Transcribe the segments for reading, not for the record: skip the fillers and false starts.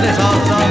सारे साथ साथ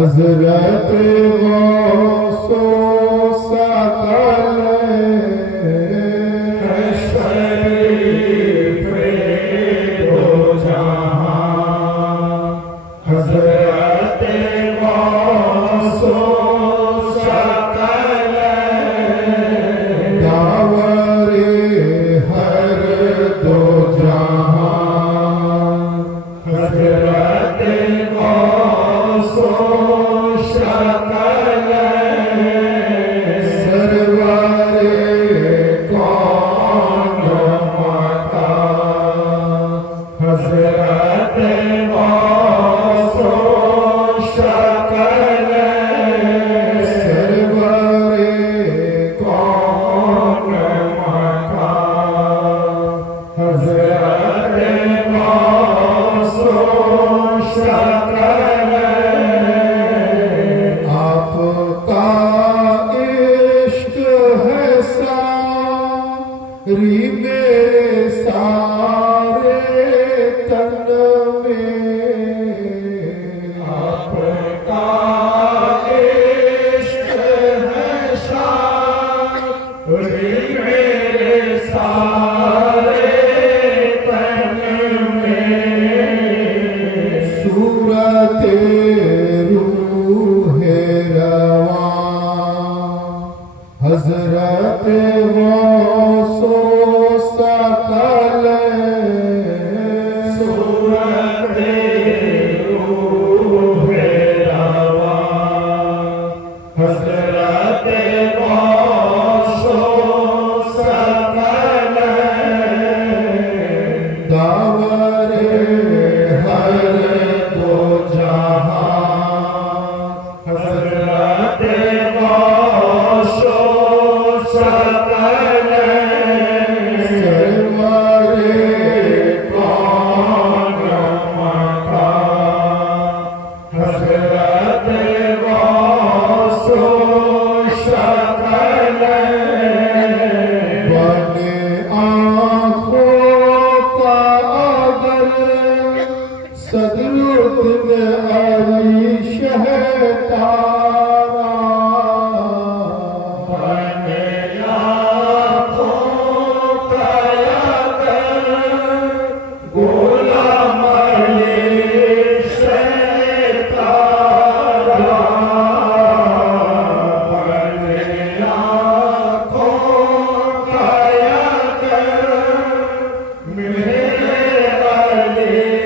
हजरत गौसो सकल शरीफ दो जहां हजरत गौसो सकल दावरे हर दो जहां हजरत गौसो मेरे सारे तन में आपका इश्क है शारी मेरे सारे तन में सूरत रूह रवा हजरत गौसो सकल सूरत रूह रवा हजरत गौसो सकल दावरे हर दो जहां हजरत गौसो सकल सदरुद्दीन अली शहतारा बने आँखों का गुलाम अली शहतारा बने आँखों का मेरे अली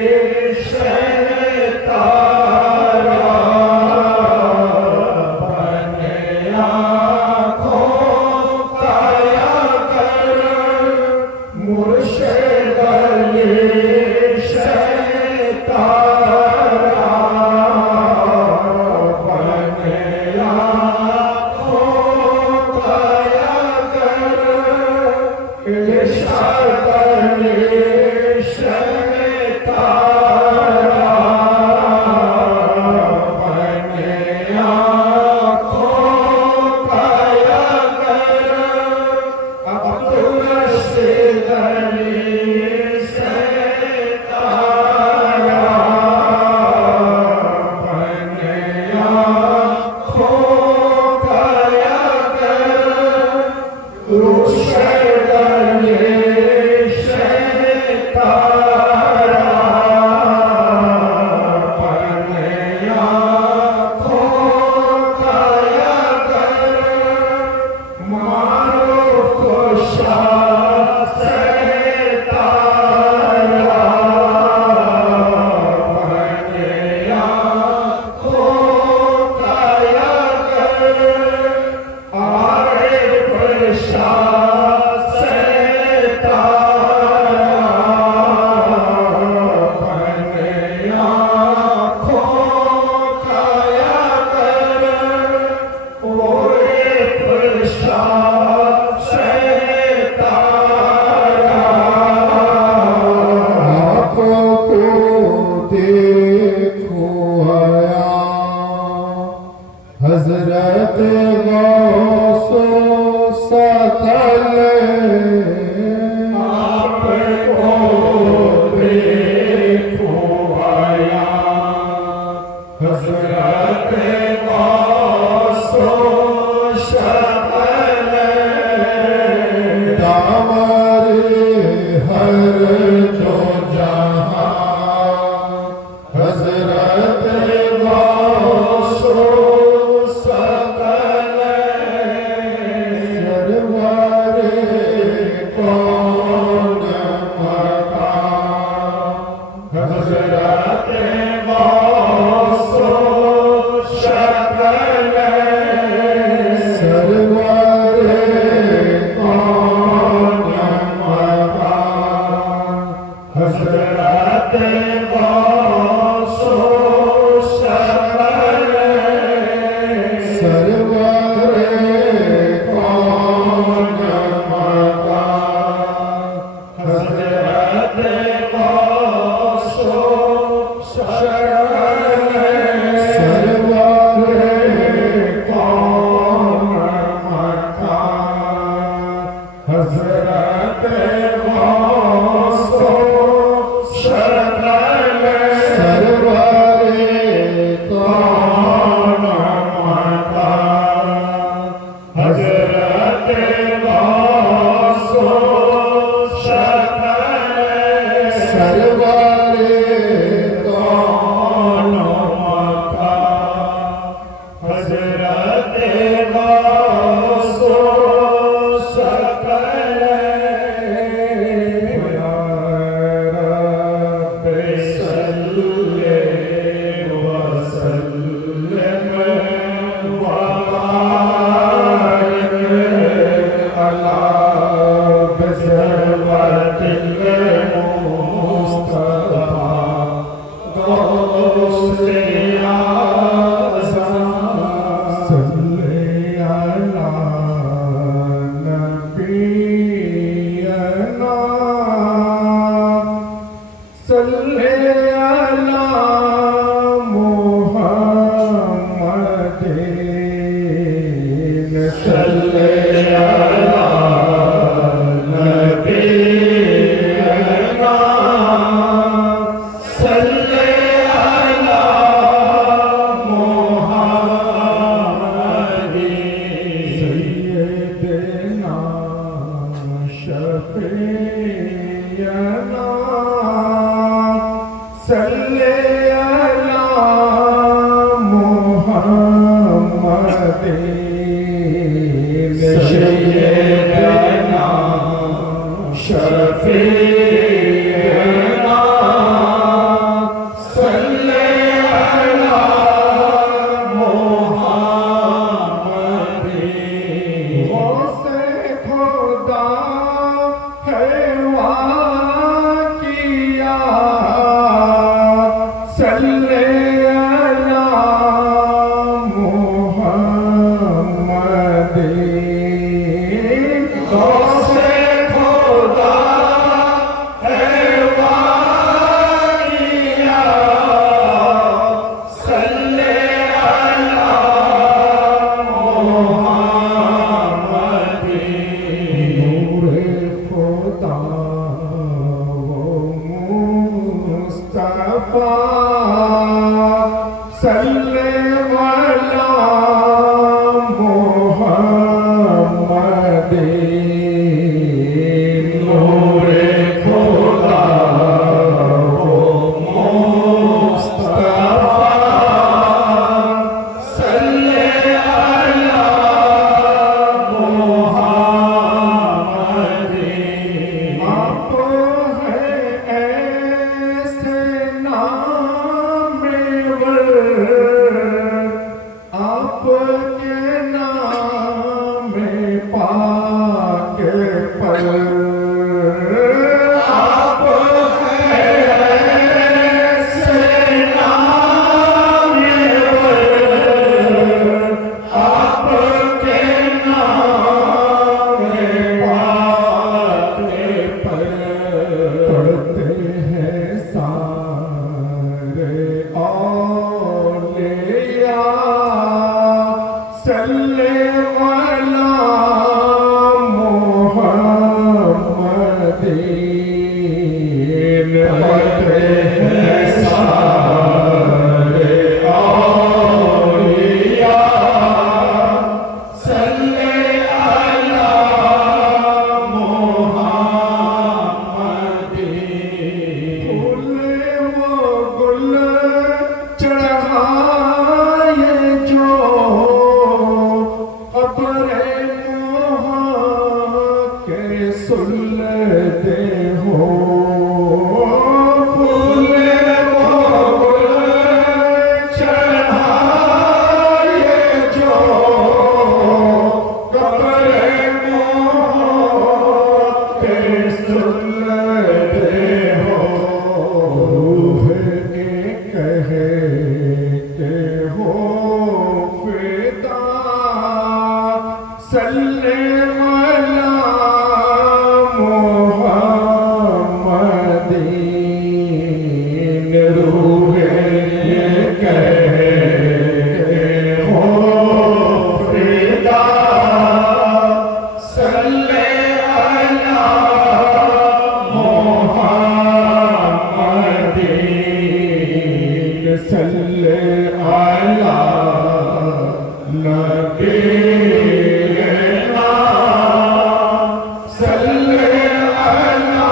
हजरत गौसो सकल आपको देखो आया हजरत हजरत गौसो शकल दामरे हर जो जहां हजरत गौसो सकल सरवारे कौन मकान हजरत गौसो शकल सरवारे कौन मकान हजरत गौसो शकल सरवारे कौन मकान हजरत गौसो शकल सरवारे कौन मकान हजरत गौसो शकल सरवारे कौन मकान हजरत गौसो शकल सरवारे कौन मकान हजरत गौसो शकल या रब सल्ले व सल्लिम व बारिक अला बिज़वातिल मुस्तफा गौसे आज़म सल्ले अला नबीना सल्ले अला मुहम्मदिन सल्ले अला नबीना सल्ले अला मुहम्मदिन सय्यदना शफीअना सल्ले अला मुहम्मदिन सय्यदना शफीअना सल्ले अला मुहम्मदिन गौसे खुदा है वाकिया सल्ले अला मुहम्मदिन गौसे खुदा है वाकिया सल्ले अला मुहम्मदिन नूरे खुदा वो मुस्तफा सल्ले अला मुहम्मदिन नूरे खुदा वो मुस्तफा सल्ले अला मुहम्मदिन आप हैं ऐसे नामेवर आपके नाम पाक पर आप हैं ऐसे नामेवर आपके नाम पाक पर पढ़ते हैं सारे औलिया सल्ले अला मुहम्मदिन पढ़ते हैं सारे आए जो कब्रे मोहा के सुलते हो फूले मोगल चढ़ाए जो कब्रे मोहा के सुलते हो रूह के कहते हो फिदा सल्ले अला मुहम्मदीन रूह के कहते हो फिदा सल्ले अला मुहम्मदीन सल्ले अला नबीना सल्ले अला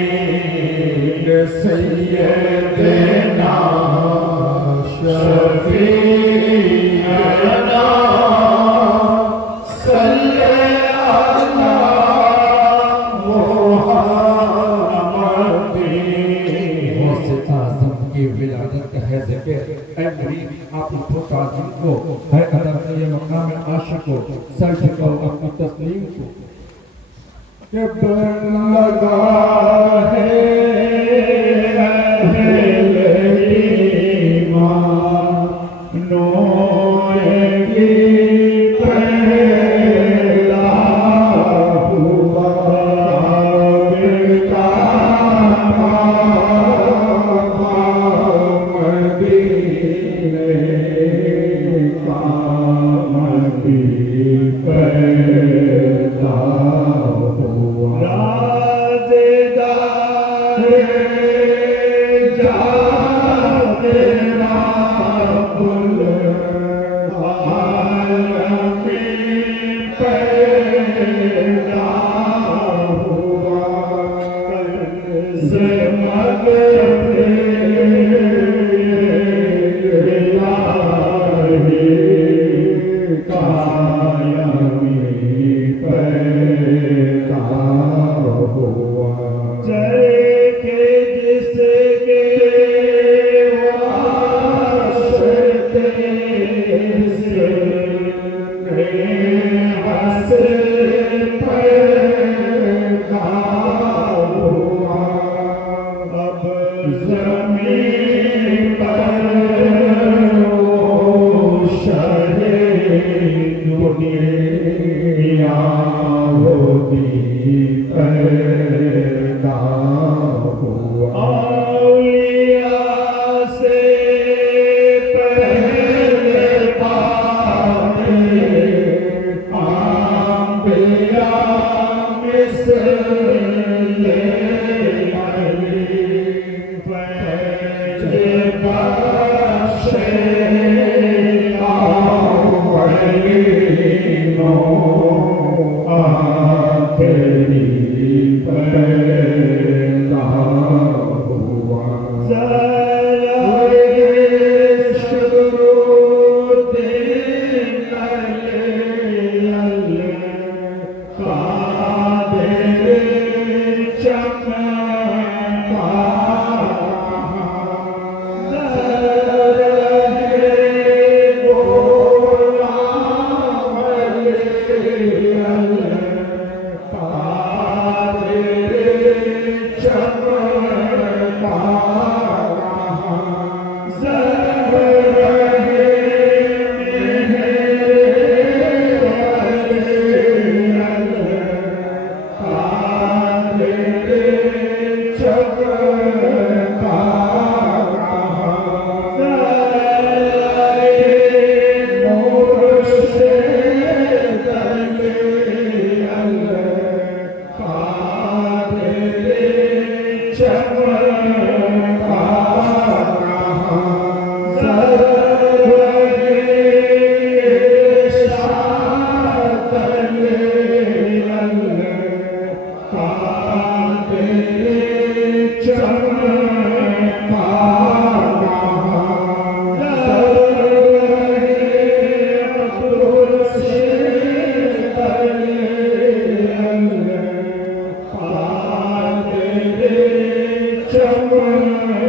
मुहम्मदीन सय्यदना शफीअना सल्ले अला मुहम्मदीन गौसे आज़म की विलादत है ज़िक्र ऐ मुरीद आप उठो ताज़ीम को है अदब से ये मकाम आशिक को सर झुकाओ अपनी तस्लीम को के बन लगा है अहले ईमान नोएगी पहला हुआ बिका मदीने का मदी पैदा हुआ राज़ेदार जाते राबुल आलमीन पैदा हुआ से ज़मीन पर दुनिया होगी पैदा हुआ औलिया से पहले पाते आंबिया मिसले अली का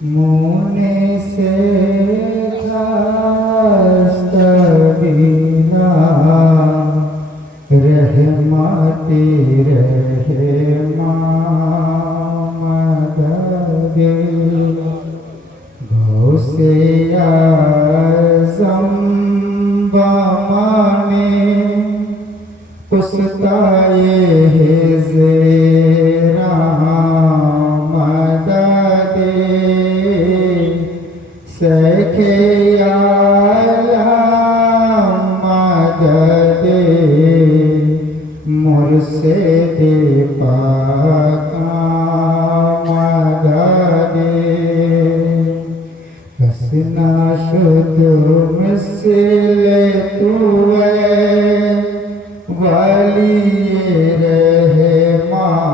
Mune se khasta dina रहमती रहमदे गौसे आज़म बमाने कुस्ताए ज़ेरा मददे सखे आला मददे मुर्शिद पाका मददे हसना शुद्ध मिसले तुए वाली रहमानो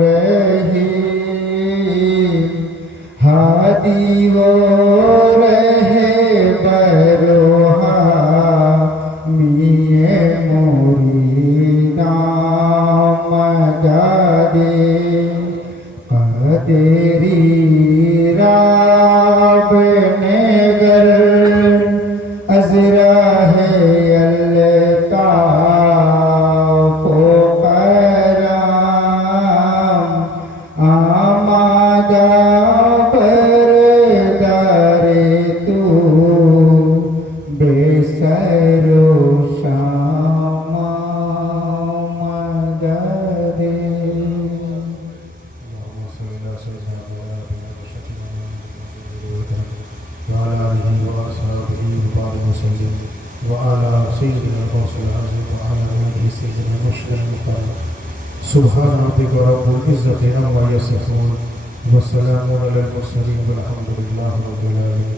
रही हादी वो रहे बरोहा मिये मोरीना मददे तेरी राब ने गर अजरा है अल्लाह पोकराम आमादा पर दारे तू बेसरो शामा मददे وعلى آله وأصحابه وبارك وسلم وعلى سيدنا الرسول العظيم وعلى آله سيدنا المرشد المختار سبحان ربك رب العزة عما يصفون والسلام على المرسلين والحمد لله رب العالمين.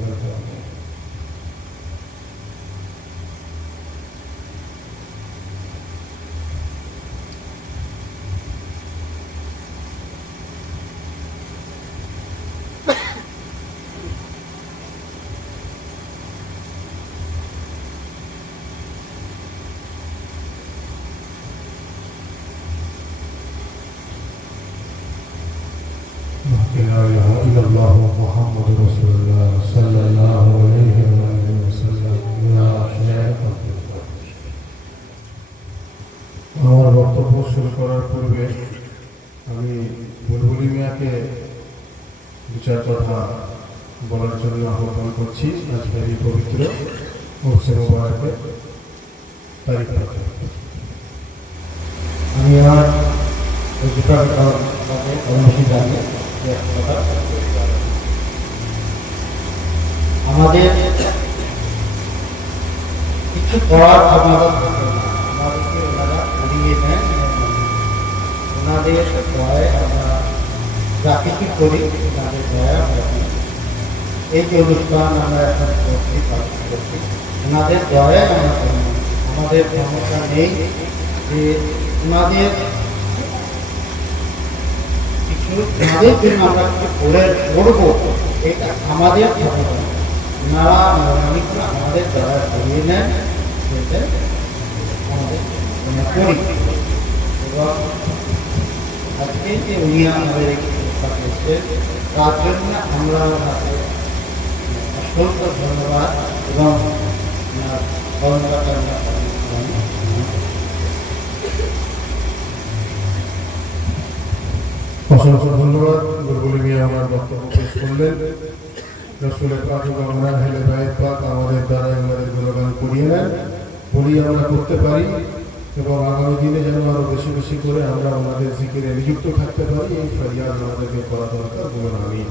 لا إله إلا الله محمد رسول الله صلى الله عليه وسلم يا شيخ আমার বক্তব্য শুরু করার পূর্বে আমি বুলবুলি মিয়াকে দু চার কথা বলার জন্য আহ্বান করছি আজকের এই পবিত্র মৌসুম মুবারকের তারিখটাতে। আমি আমার অবশ্যই জানি আমাদের কিছু করার আমাদেরকে ওনারা করিয়ে দেন ওনাদের দয়ায় আমরা যা কিছু করি ওনাদের দয়া এই যে অনুষ্ঠান আমরা এখন করছি ওনাদের দয়ায় আমরা করি আমাদের ক্ষমতা নেই যে ওনাদের ওনাদের জন্য আমরা কিছু করে করবো এটা আমাদের ওনারা আমাদের দ্বারা করিয়ে নেন সেটা আমাদের করি এবং আজকে যে উনি আমাদের এসেছেন তার জন্য আমরা ওনাকে অসংখ্য ধন্যবাদ এবং ধন্যবাদ অসংখ্য ধন্যবাদ। বুলবুলি মিয়া আমার বক্তব্য পেশ করলেন। রসুলের পাক এবং আমরা হেলে ভাইয়ের পাক আমাদের দ্বারা আমাদের গুণগান করিয়ে নেন, বলিয়ে আমরা করতে পারি এবং আগামী দিনে যেন আরো বেশি বেশি করে আমরা আমাদের জিকিরে নিযুক্ত থাকতে পারি এই ফরিয়াদ আমাদেরকে করা দরকার। বলুন আমিন।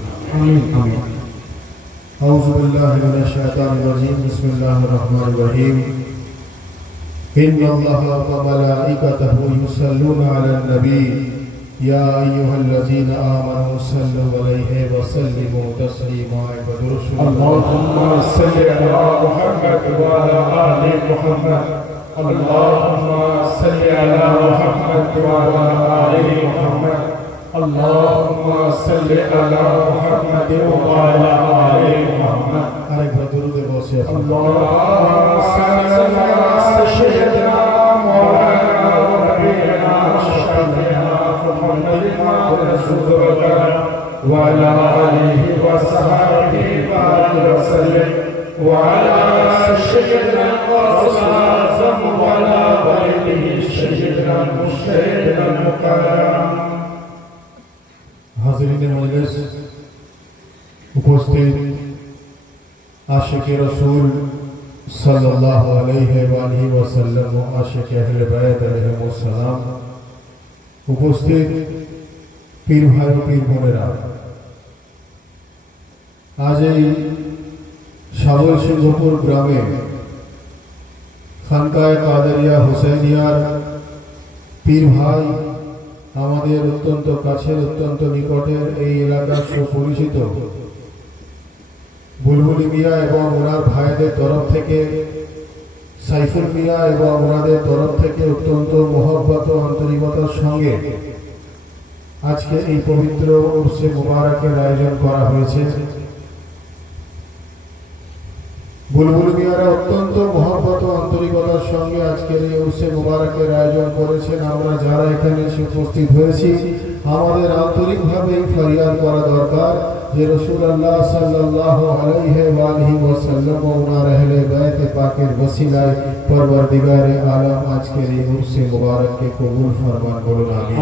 আউযু বিল্লাহি মিনাশ শাইতানির রাজিম। বিসমিল্লাহির রহমানির রহিম। ইন্নাল্লাহা ওয়া মালাইকাতাহু ইউসাল্লুনা আলান নবী يا أيها الذين آمنوا صلوا عليه وسلموا تسليما. اللهم صل على محمد وعلى آل محمد. اللهم صل على محمد وعلى آل محمد. اللهم صل على محمد وعلى آل محمد. আরেকবার দরুদে বসে اللهم صل على سيدنا مولانا ونبينا شفيعنا محمد رسول الله وعلى آله وصحبه وسلم وعلى سيدنا القاسم وعلى المرشد المكرم হাজিরিনে মজলিস, উপস্থিত আশিকে রাসূল সাল্লাল্লাহু আলাইহি ওয়া আলিহি ওয়াসাল্লাম ও আশিকে আহলে বাইত আলাইহিমুস সালাম, উপস্থিত পীর ভাই ও পীর বোনেরা, আজ এই সাবল সিংহপুর গ্রামে খানকায়ে কাদেরিয়া হুসাইনিয়ার পীর ভাই, আমাদের অত্যন্ত কাছের অত্যন্ত নিকটের এই এলাকার সুপরিচিত বুলবুলি মিয়া এবং ওনার ভাইদের তরফ থেকে সাইফুল মিয়া এবং ওনাদের তরফ থেকে অত্যন্ত মহব্বত ও আন্তরিকতার সঙ্গে আজকে এই পবিত্র উরসে মুবারকের আয়োজন করা হয়েছে। বুলবুল মিয়ারা অত্যন্ত মহব্বত ও আন্তরিকতার সঙ্গে আজকের এই উরসে মুবারকের আয়োজন করেছেন। আমরা যারা এখানে এসে উপস্থিত হয়েছি, আমাদের আন্তরিকভাবে ফরিয়াদ করা দরকার যে রাসূলুল্লাহ সাল্লাল্লাহু আলাইহি ওয়া আলিহি ওয়াসাল্লাম ও ওনার আহলে বাইত পাকের ওসিলায় পরওয়ারদিগারে আলম আজকের এই উরসে মুবারককে কবুল ফরমান বলুন আমিন।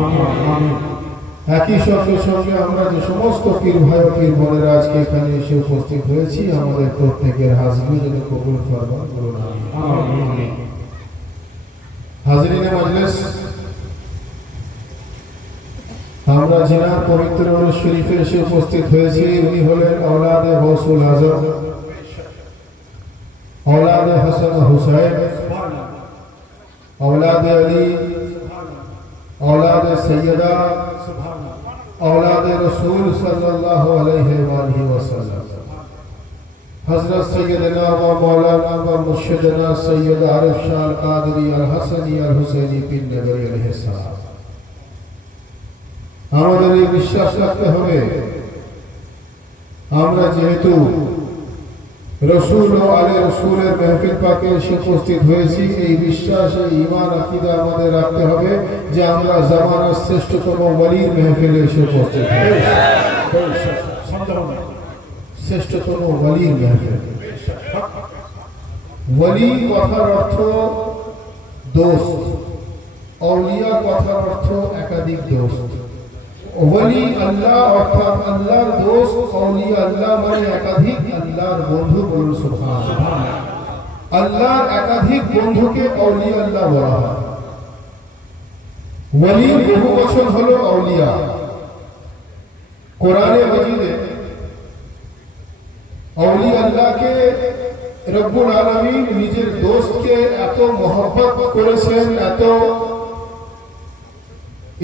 একই সঙ্গে সঙ্গে আমরা যে সমস্ত পীর ভাই ও পীর বোনেরা আজকে এখানে এসে উপস্থিত হয়েছি, আমাদের প্রত্যেকের হাজরি যেন কবুল ফরমান বলুন আমিন। হাজিরিনে মজলিস, আমরা জিনার পবিত্র উরুস শরীফে এসে উপস্থিত হয়েছি। উনি হলেন আওলাদে গৌসুল আজম, আওলাদে হাসান হুসাইন, আওলাদে আলী, আওলাদে সৈয়দা, আওলাদে রাসূল সাল্লাল্লাহু আলাইহি ওয়া আলিহি ওয়াসাল্লাম, হযরত সৈয়দনা ওয়া মাওলানা ওয়া মুর্শিদনা সৈয়দ আরিফ শাহ আল কাদরি আল হাসানি আল হুসাইনি পীর নগরী আলাইহিস সালাম। আমাদের এই বিশ্বাস রাখতে হবে, আমরা যেহেতু রসুল ও আলে রসুলের মেহফিল পাকে এসে উপস্থিত হয়েছি, এই বিশ্বাস এই ঈমান আকীদা আমাদের রাখতে হবে যে আমরা জামানার শ্রেষ্ঠতম ওয়ালির মেহফিলে এসে উপস্থিত হয়েছি। শ্রেষ্ঠতম ওয়ালির মেহফিল। ওয়ালি কথার অর্থ দোস্ত, আউলিয়া কথার অর্থ একাধিক দোস্ত। ওয়ালি আল্লাহ অর্থাৎ আল্লাহর দোস্ত, আউলিয়া আল্লাহ মানে একাধিক আল্লাহর বন্ধু। বলুন সুবহানাল্লাহ। আল্লাহর একাধিক বন্ধুকে আউলিয়া আল্লাহ বলা হয়। ওয়ালির বহু বচন হলো আউলিয়া। কোরআনে মাজিদে আউলিয়া আল্লাহকে রব্বুল আলামিন নিজের দোস্তকে এত মহব্বত করেছেন, এত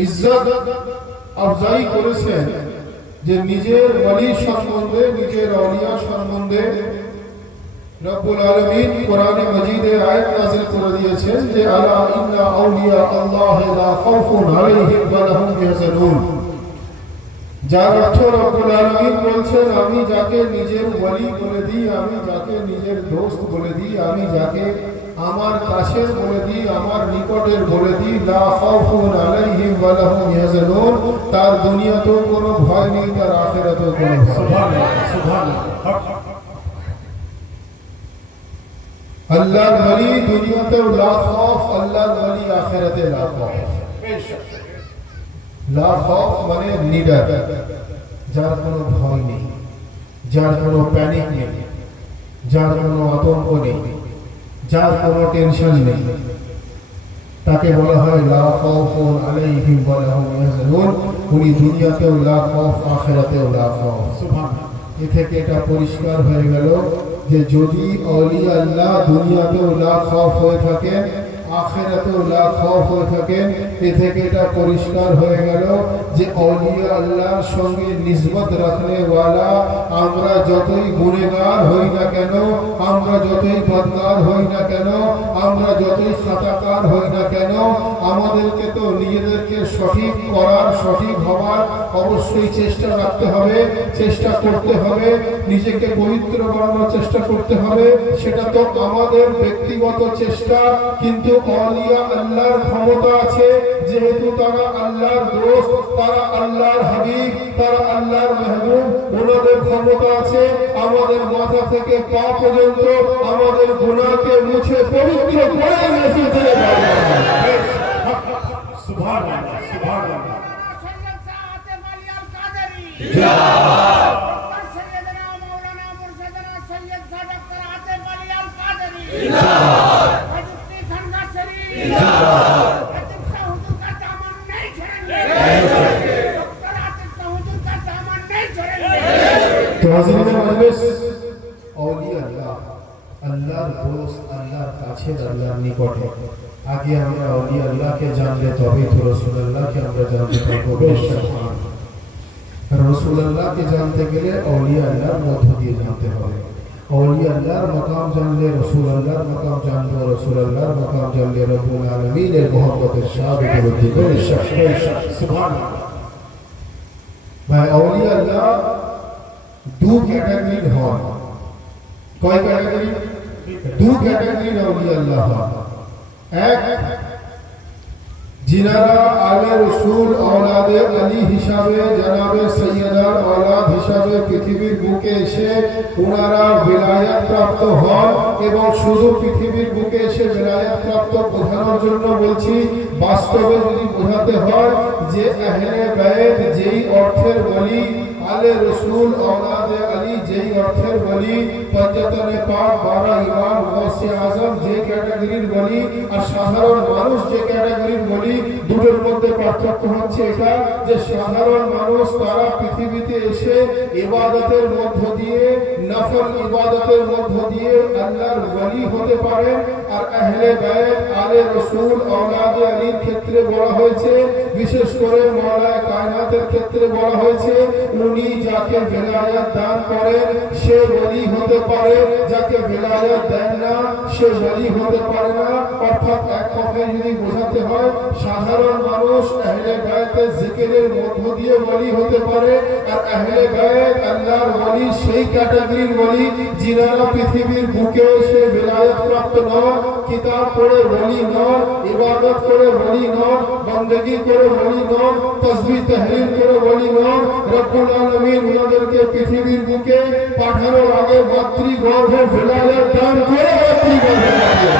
ইজ্জত আফজাই করেছেন যে নিজের ওয়ালি সম্বন্ধে, নিজের আউলিয়া সম্বন্ধে রব্বুল আলামিন কোরআনে মাজিদে আয়াত নাযিল করে দিয়েছেন যে আলা ইন্না আউলিয়া আল্লাহ লা খাউফুন আলাইহিম ওয়া লা হুম ইয়াহজানুন। যার অর্থ রব্বুল আলামিন বলছেন, আমি যাকে নিজের ওয়ালি বলে দিই, আমি যাকে নিজের দোস্ত বলে দিই, আমি যাকে আমার কাছের বলে দিই, আমার নিকটের বলে দিই, লা খাউফুন আলাইহিম ওয়া লা হুম ইয়াহজানুন, তার দুনিয়াতেও কোনো ভয় নেই, তার আখিরাতেও কোনো ভয়। সুবহানাল্লাহ। আল্লাহর ওয়ালি দুনিয়াতেও লা খাউফ, আল্লাহর ওয়ালি আখিরাতে লা খাউফ। লা খাউফ মানে নিডার, যার কোনো ভয় নেই, যার কোনো প্যানিক নেই, যার কোনো আতঙ্ক নেই, যার কোনো টেনশন নেই, তাকে বলা হয় লা খাউফুন আলাইহিম ওয়া লা হুম ইয়াহজানুন। উনি দুনিয়াতেও লা খাউফ, আখিরাতেও লা খাউফ। সুবহানাল্লাহ। এ থেকে এটা পরিষ্কার হয়ে গেল যে যদি আউলিয়া আল্লাহ দুনিয়াতেও লা খাউফ হয়ে থাকেন, আখিরাতেও লা খাউফ হয়ে থাকেন, এ থেকে এটা পরিষ্কার হয়ে গেল যে আউলিয়া আল্লাহর সঙ্গে নিসবত রাখনে ওয়ালা আমরা যতই গুনাহগার হই না কেন, আমরা যতই বদকার হই না কেন, আমরা যতই খাতাকার হই না কেন, আমাদেরকে তো নিজেদেরকে সঠিক করার, সঠিক হওয়ার অবশ্যই চেষ্টা রাখতে হবে, চেষ্টা করতে হবে, নিজেকে পবিত্র বানানোর চেষ্টা করতে হবে। সেটা তো আমাদের ব্যক্তিগত চেষ্টা, কিন্তু আউলিয়া আল্লাহর ক্ষমতা আছে, যেহেতু তারা আল্লাহর দোস্ত, তারা আল্লাহর হাবিব, তারা আল্লাহর মেহবুব, ওনাদের ক্ষমতা আছে আমাদের মাথা থেকে পা পর্যন্ত আমাদের গুনাহকে মুছে পবিত্র করে নসিব করে দেওয়া। अल्लाह सुभान अल्लाह तो हाज़िरीन मजलिस औलिया अल्लाह अल्लाहर दोस्त अल्लाहर काछेर अल्लाहर निकटे आगे আমরা औलिया अल्लाह के जानले तबेই तो रसूल अल्लाह के আমরা জানতে পারবো বেশক रसूल अल्लाह के जानते গেলে औलिया अल्लाहर মধ্য দিয়ে জানতে হবে औलिया अल्लाहर मकाम जानले रसूल अल्लाहर मकाम जानले रसूल अल्लाहर मकाम जानले रब्बुल आलमीन এর मोहब्बतेর शादी করতে বেশক সুবহান ভাই औलिया अल्लाह दो कैटेगरी হন কয় ক্যাটাগরি दो कैटेगरी औलिया अल्लाह এক जिनारा आले रसूल औलादे अली हिसाबे जनाबे सैयदार औलाद हिसाबे पृথিবীর বুকে এসে ওনারা विलायत প্রাপ্ত হন এবং শুধু পৃথিবীর বুকে এসে विलायत প্রাপ্ত বোঝানোর জন্য বলছি বাস্তবে যদি বোঝাতে হয় যে আহলে বাইত যেই অর্থের বলি आले रसूल औलादे अली যেই অর্থের বলি পঞ্জতনে পাক 12 ইমাম গৌসে আজম যে ক্যাটাগরির বলি আর সাধারণ মানুষ যে ক্যাটাগরির বলি দুটোর মধ্যে পার্থক্য হচ্ছে এটা যে সাধারণ মানুষ তারা পৃথিবীতে এসে ইবাদতের মধ্য দিয়ে নফল ইবাদতের মধ্য দিয়ে আল্লাহর ওলি হতে পারেন আর আহলে বাইত আলে রসুল औलादे আলীর ক্ষেত্রে বলা হয়েছে বিশেষ করে মাওলানা কায়নাতের ক্ষেত্রে বলা হয়েছে উনি যাকে विलायत দান করেন সে ওলি হতে পারে যাকে विलायत দেন না সে ওলি হতে পারে না অর্থাৎ এক কথায় যদি বোঝাতে হয় সাধারণ মানুষ আহলে বাইতের জিকিরের মধ্য দিয়ে ওলি হতে পারে আর আহলে বাইত আল্লাহর ওলি সেই ক্যাটাগরির ওলি যিনারা পৃথিবীর বুকে এসে विलायत প্রাপ্ত নন কিতাব পড়ে ওলি নন ইবাদত করে ওলি নন বندگی করে ওলি নন তাসবিহ তাহলিল করে ওলি নন রব্বুল আলামিন উনাদেরকে পৃথিবীর বুকে পাঠানোর আগে মাতৃগর্ভে विलायत দান করে মাতৃগর্ভে পাঠিয়ে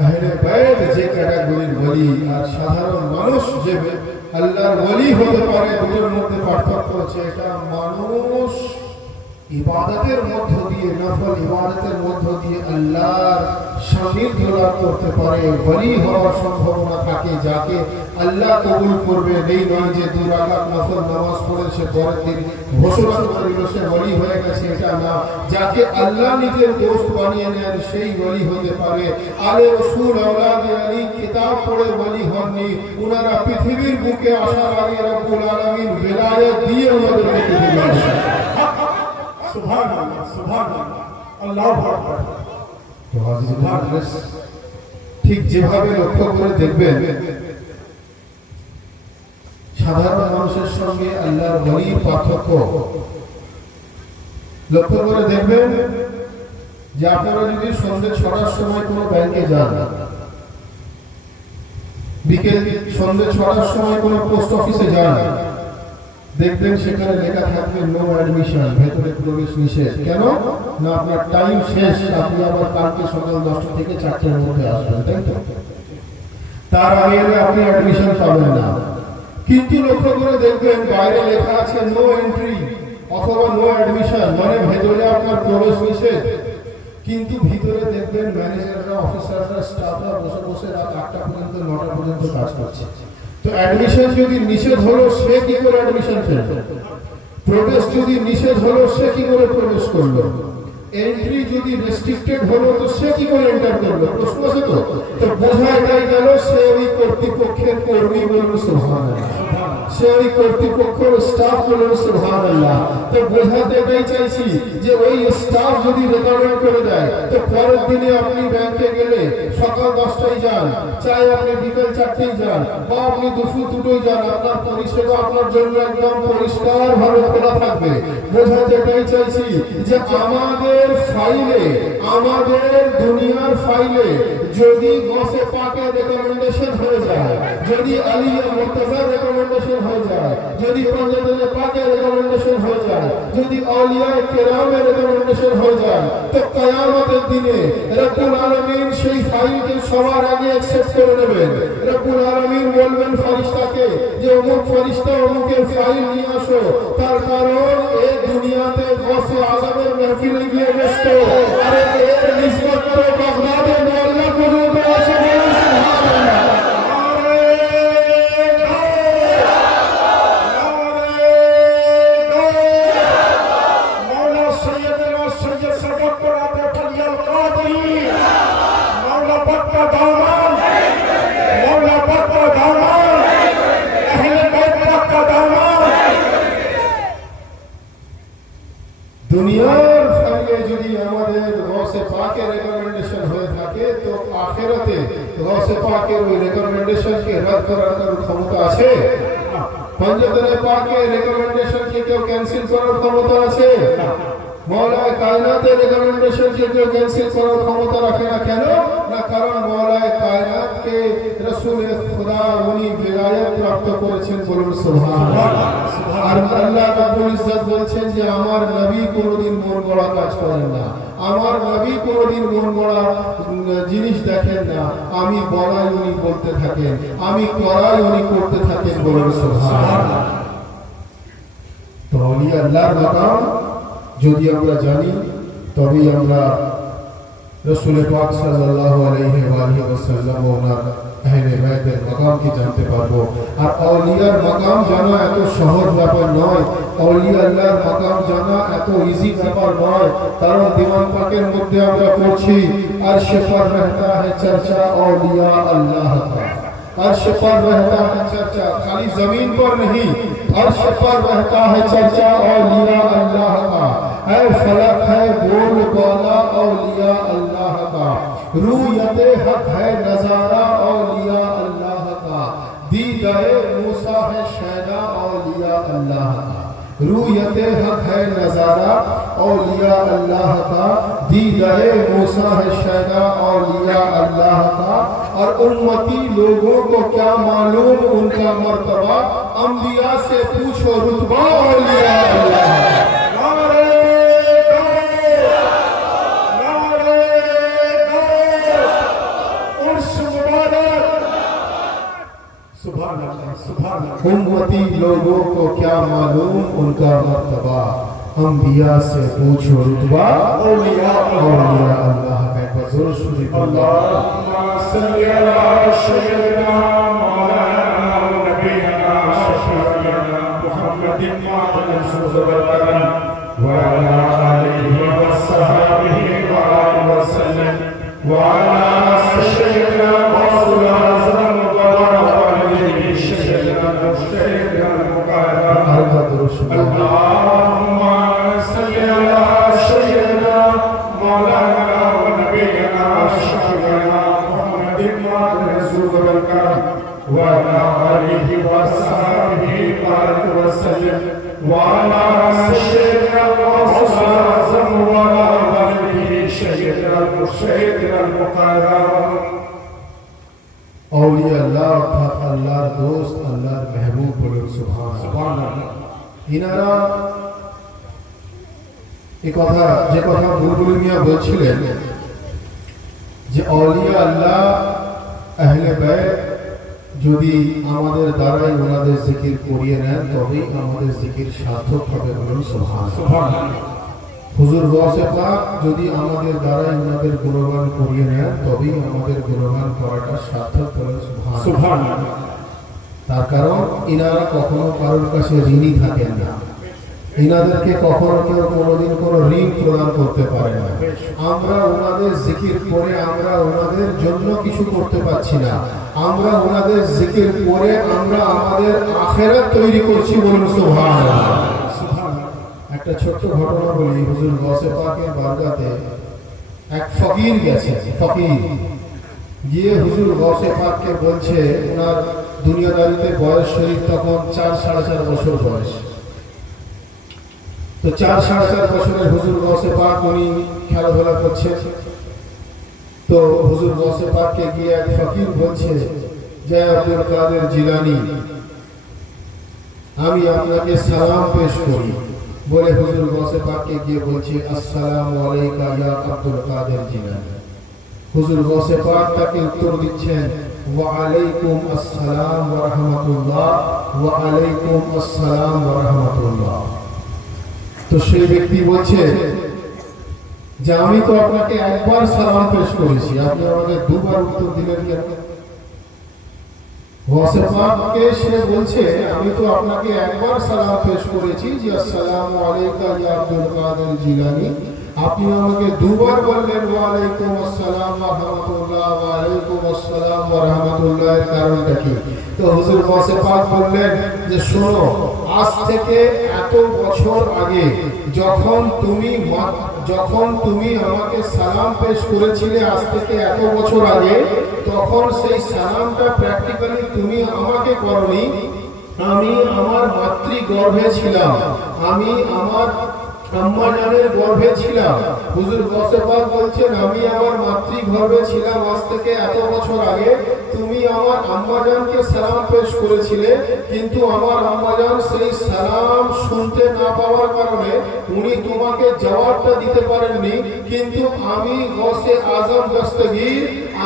আহলে বাইত যে ক্যাটাগরির ওলি আর সাধারণ মানুষ যে আল্লাহর ওলি হতে পারে দুটোর মধ্যে পার্থক্য হচ্ছে এটা মানুষ ইবাদতের মধ্য দিয়ে নফল ইবাদতের মধ্য দিয়ে আল্লাহর সান্নিধ্য লাভ করতে পারে ওলি হওয়ার সম্ভাবনা থাকে যাকে আল্লাহ কবুল করবে এই নয় যে দুই রাকাত নফল নামাজ পড়ে সে পরের দিন ঘোষণা করে দিল সে ওলি হয়ে গেছে এটা না যাকে আল্লাহ নিজের দোস্ত বানিয়ে নেন সেই ওলি হতে পারে আলে রসুল औलादे আলী কিতাব পড়ে ওলি হননি ওনারা পৃথিবীর বুকে আসার আগে রব্বুল আলামিন विलायत দিয়ে ওনাদেরকে পৃথিবীতে আসেন সুবহান আল্লাহ সুবহান আল্লাহ আল্লাহু আকবার তো হাজির ঠিক যেভাবে লক্ষ্য করে দেখবেন সাধারণ মানুষের সঙ্গে আল্লাহর ওলির পার্থক্য লক্ষ্য করে দেখবেন যে আপনারা যদি সন্ধ্যে 6টার সময় কোনো ব্যাংকে যান বিকেল সন্ধ্যে 6টার সময় কোনো পোস্ট অফিসে যান দেখবেন সেখানে লেখা থাকবে নো অ্যাডমিশন ভেতরে প্রবেশ নিষেধ কেন না আপনার টাইম শেষ আপনি আবার কালকে সকাল 10টা থেকে 4টার মধ্যে আসবেন তাই তো তার আগে আপনি অ্যাডমিশন পাবেন না কিন্তু লক্ষ্য করে দেখবেন বাইরে লেখা আছে নো এন্ট্রি অথবা নো অ্যাডমিশন মানে ভেতরে আপনার প্রবেশ নিষেধ কিন্তু ভিতরে দেখবেন ম্যানেজাররা অফিসাররা স্টাফরা বসে বসে রাত 8টা পর্যন্ত 9টা পর্যন্ত কাজ করছে তো অ্যাডমিশন যদি নিষেধ হলো সে কি করে অ্যাডমিশন পেল প্রবেশ যদি নিষেধ হলো সে কি করে প্রবেশ করলো এন্ট্রি যদি রেস্ট্রিক্টেড হলো তো সে কি করে এন্টার করলো প্রশ্ন আছে তো বোঝা এটাই গেল সে ওই কর্তৃপক্ষের কর্মী বলুন সুবহানাল্লাহ সে ওই কর্তৃপক্ষের স্টাফ গুলো সুবহানাল্লাহ। তো বোঝাতে এটাই চাইছি যে ওই স্টাফ যদি রেকমেন্ড করে দেয় তো পরের দিনে আপনি ব্যাংকে গেলে সকাল 10টায় যান, চাই আপনি বিকেল 4টায় যান বা আপনি দুপুর 2টোয় যান, আপনার পরিষেবা আপনার জন্য একদম পরিষ্কার ভাবে খোলা থাকবে। বোঝাতে এটাই চাইছি যে আমাদের ফাইলে, আমাদের দুনিয়ার ফাইলে যদি গসে পাকে রেকমেন্ডেশন হয়ে যায়, যদি আলিয়া মুর্তজা রেকমেন্ডেশন হয়ে যায়, যদি পঞ্জাবে পাকে রেকমেন্ডেশন হয়ে যায়, যদি আউলিয়া কেরামের রেকমেন্ডেশন হয়ে যায়, তো কিয়ামতের দিনে রব্বুল আলামিন সেই ফাইলকে সবার আগে অ্যাকসেপ্ট করে নেবেন। রব্বুল আলামিন বলবেন ফেরেশতাকে যে অমুক ফেরেশতা অমুকের ফাইল নিয়ে আসো, তার কারণ এই দুনিয়াতে গসে আযাবের মাহফিলে গিয়ে ব্যস্ত, আরে এর নিসবত তো বাগদাদে মোল্লা পর্যন্ত আছে। বলুন সুবহানাল্লাহ। দুনিয়ার ফাইলে যদি আমাদের গসে পাকের রেকমেন্ডেশন হয়ে থাকে তো আখিরাতে গসে পাকের ওই রেকমেন্ডেশনকে রদ করার কারো ক্ষমতা আছে? পঞ্জাবে পাকের রেকমেন্ডেশনকে কেউ ক্যান্সেল করার ক্ষমতা আছে? মওলায়ে কায়নাতের রেকমেন্ডেশনকে কেউ ক্যান্সেল করার ক্ষমতা রাখে না। কেন না? কারণ মওলায়ে কায়নাতকে রাসূলে খোদা উনি বিলায়াত প্রাপ্ত করেছেন। বলুন সুবহানাল্লাহ। আর আল্লাহ রাব্বুল ইজ্জত বলছেন যে আমার নবী কোনোদিন মন গড়া কাজ করেন না, আমার নবী কোনোদিন মন গড়া জিনিস দেখেন না, আমি বলাই উনি বলতে থাকেন, আমি করাই উনি করতে থাকেন। বলুন সুবহানাল্লাহ। তো আউলিয়া আল্লাহর মাকাম যদি আমরা জানি তবেই আমরা রাসূল পাক সাল্লাল্লাহু আলাইহি ওয়াসাল্লাম ওনার আহলে বাইতের মাকামকে জানতে পারবো। আর আউলিয়ার মাকাম জানা এত সহজ ব্যাপার নয়, আউলিয়া আল্লাহর মাকাম জানা এত ইজি ব্যাপার নয়। কারণ দিওয়ান পাকের মধ্যে আমরা পড়ছি আরশ पर रहता है चर्चा औलिया अल्लाह का, अर्श पर रहता है चर्चा, खाली जमीन पर नहीं, अर्श पर रहता है चर्चा औलिया अल्लाह का। ऐ फलक है बोल बाला औलिया अल्लाह का, रूयते हक है नजारा औलिया अल्लाह का, दीदाए मूसा है शैदा औलिया अल्लाह का, रूयते हक है नजारा औलिया अल्लाह का, दीदाए मूसा है शैदा औलिया अल्लाह का। और उम्मती लोगों को क्या मालूम उनका मर्तबा, अंबिया से पूछो रुतबा औलिया अल्लाह का। उम्मती लोगों को क्या मालूम उनका मर्तबा, अंबिया से पूछो रुतबा औलिया अल्लाह का। बजुर्ग शरीफ अल्लाहुम्मा सल्ली अला सय्यिदिना मौलाना नबीना शफीना मुहम्मदिन मादन सुबहान व अला आलिहि व सहाबिहि व आलिहि वसल्लम व अला सय्यिदिना रसूल आज़म व आलिहि सय्यिदिना मुश्तहिद मुक़arrab। अल्लाहुम्मा सल्ली अला सय्यिदिना मौलाना नबीना शफीना मुहम्मदिन मादन सुबहान व अला आलिहि व सहाबिहि व आलिहि वसल्लम व अला सय्यिदिना रसूल आज़म व आलिहि सय्यिदिना मुश्तहिद मुक़arrab। औलिया अल्लाह अर्थात अल्लाहर दोस्त, अल्लाहर महबूब। बोलो सुबहानाल्लाह। ইনারা এই কথা যে কথা বুলবুল মিয়া বলছিলেন যে আউলিয়া আল্লাহ আহলে বাইত যদি আমাদের দ্বারাই ওনাদের জিকির করিয়ে নেন তবেই আমাদের জিকির সার্থক হবে। বলুন সুবহানাল্লাহ। হুজুর গৌসে পাক যদি আমাদের দ্বারাই ওনাদের গুণগান করিয়ে নেন তবেই আমাদের গুণগান করাটা সার্থক। বলুন সুবহানাল্লাহ। তার কারণ ইনারা কখনো কারোর কাছে ঋণী থাকেন না, ইনাদেরকে কখনো কেউ কোনোদিন কোনো ঋণ প্রদান করতে পারে না। আমরা ওনাদের জিকির করে আমরা ওনাদের জন্য কিছু করতে পারছি না, আমরা ওনাদের জিকির করে আমরা আমাদের আখেরাত তৈরি করছি। বলুন সুবহানাল্লাহ। একটা ছোট্ট ঘটনা বলি। হুজুর গৌসে পাকের বারগাতে এক ফকির গেছে। ফকির গিয়ে হুজুর গৌসে পাককে বলছে, ওনার দুনিয়াদারিতে বয়স শরীফ তখন 4-4.5 বছর বয়স। তো 4-4.5 বছরের হুজুর গৌসে পাক উনি খেলাধুলা করছেন। তো হুজুর গৌসে পাককে গিয়ে এক ফকির বলছে যে আব্দুল কাদের জিলানী, আমি আপনাকে সালাম পেশ করি। বলে হুজুর গৌসে পাককে গিয়ে বলছে, আসসালামু আলাইকা ইয়া আব্দুল কাদের জিলানী। হুজুর গৌসে পাক তাকে উত্তর দিচ্ছেন, ওয়া আলাইকুম আসসালাম ওয়া রাহমাতুল্লাহ, ওয়া আলাইকুম আসসালাম ওয়া রাহমাতুল্লাহ। তো সেই ব্যক্তি বলছে যে আমি তো আপনাকে একবার সালাম পেশ করেছি, আপনি আমাকে দুবার উত্তর দিলেন কেন? গৌসে পাককে সে বলছে, আমি তো আপনাকে একবার সালাম পেশ করেছি যে আসসালামু আলাইকা ইয়া আব্দুল কাদের জিলানী, আপনি আমাকে দুবার বললেন ওয়া আলাইকুম আসসালাম ওয়া রাহমাতুল্লাহ, ওয়া আলাইকুম আসসালাম ওয়া রাহমাতুল্লাহ। এর কারণটা কি? তো হুজুর গৌসে পাক বললেন যে শোনো, আজ থেকে এত বছর আগে যখন তুমি আমাকে সালাম পেশ করেছিলে, আজ থেকে এত বছর আগে, তখন সেই সালামটা প্র্যাকটিক্যালি তুমি আমাকে করনি। আমি আমার মাতৃগর্ভে ছিলাম, আমি আমার আম্মা জানের গর্ভে ছিলাম। হুজুর গৌসে পাক বলছেন, আমি আমার মাতৃগর্ভে ছিলাম আজ থেকে এত বছর আগে, তুমি আমার আম্মা জানকে সালাম পেশ করেছিলে, কিন্তু আমার আম্মা জান সেই সালাম শুনতে না পাওয়ার কারণে উনি তোমাকে জবাবটা দিতে পারেননি। কিন্তু আমি গৌসে আজম দস্তগীর,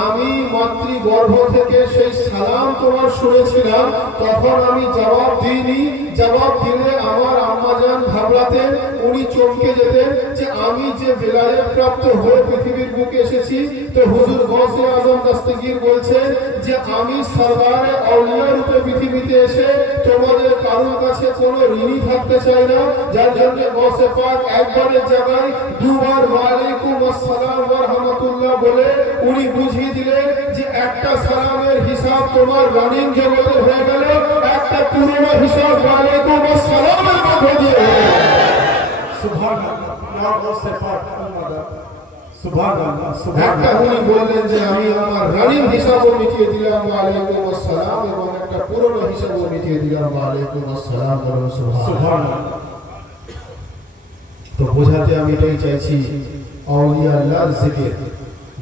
আমি মাতৃগর্ভ থেকে সেই সালাম তোমার শুনেছিলাম, তখন আমি জবাব দিইনি। জবাব দিলে আমার আম্মা জান ঘাবড়াতেন, উনি চমকে যেতেন যে আমি যে বেলায়েত প্রাপ্ত হয়ে পৃথিবীর বুকে এসেছি। তো হুজুর গৌসে আজম দস্তগীর বলছেন যে আমি সরদারে আউলিয়া রূপে পৃথিবীতে এসে তোমাদের কারোর কাছে কোনো ঋণী থাকতে চাই না, যার জন্য গৌসে পাক একবারের জায়গায় দুবার ওয়া আলাইকুম আসসালাম ওয়া রাহমাতুল্লাহ বলে উনি বুঝিয়ে দিলেন যে একটা সালামের হিসাব তোমার রানিং জগতে হয়ে গেল, একটা পুরনো হিসাব ওয়া আলাইকুম আসসালামের মধ্যে দিয়ে হয়ে গেল। একটা উনি বললেন যে আমি আমার রানিং হিসাবও মিটিয়ে দিলাম ওয়া আলাইকুম আসসালাম, এবং একটা পুরনো হিসাবও মিটিয়ে দিলাম ওয়া আলাইকুম আসসালাম। সুবহানাল্লাহ। তো বোঝাতে আমি এটাই চাইছি, আউলিয়া আল্লাহর জিকির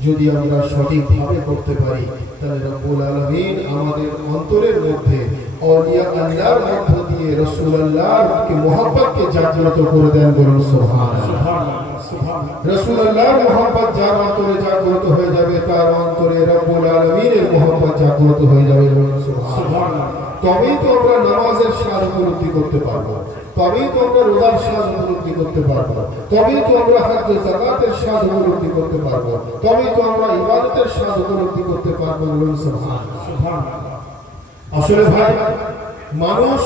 যদি আমরা সঠিকভাবে করতে পারি, তাহলে রব্বুল আলামিন আমাদের অন্তরের মধ্যে আউলিয়া আল্লাহর মধ্য দিয়ে রাসূলুল্লাহকে মহব্বতকে জাগ্রত করে দেন। বলুন সুবহানাল্লাহ। রাসূলুল্লাহর মহব্বত যার অন্তরে জাগ্রত হয়ে যাবে, তার অন্তরে রব্বুল আলামিনের মহব্বত জাগ্রত হয়ে যাবে। বলুন সুবহানাল্লাহ। তবেই তো আমরা নামাজের স্বাদ উপলব্ধি করতে পারবো, তবেই তো আমরা রোজার স্বাদ উপলব্ধি করতে পারবো, তবেই তো আমরা হজ যাকাতের স্বাদ উপলব্ধি করতে পারবো, তবেই তো আমরা ইবাদতের স্বাদ উপলব্ধি করতে পারবো। বলুন সুবহানাল্লাহ। আসলে ভাই, মানুষ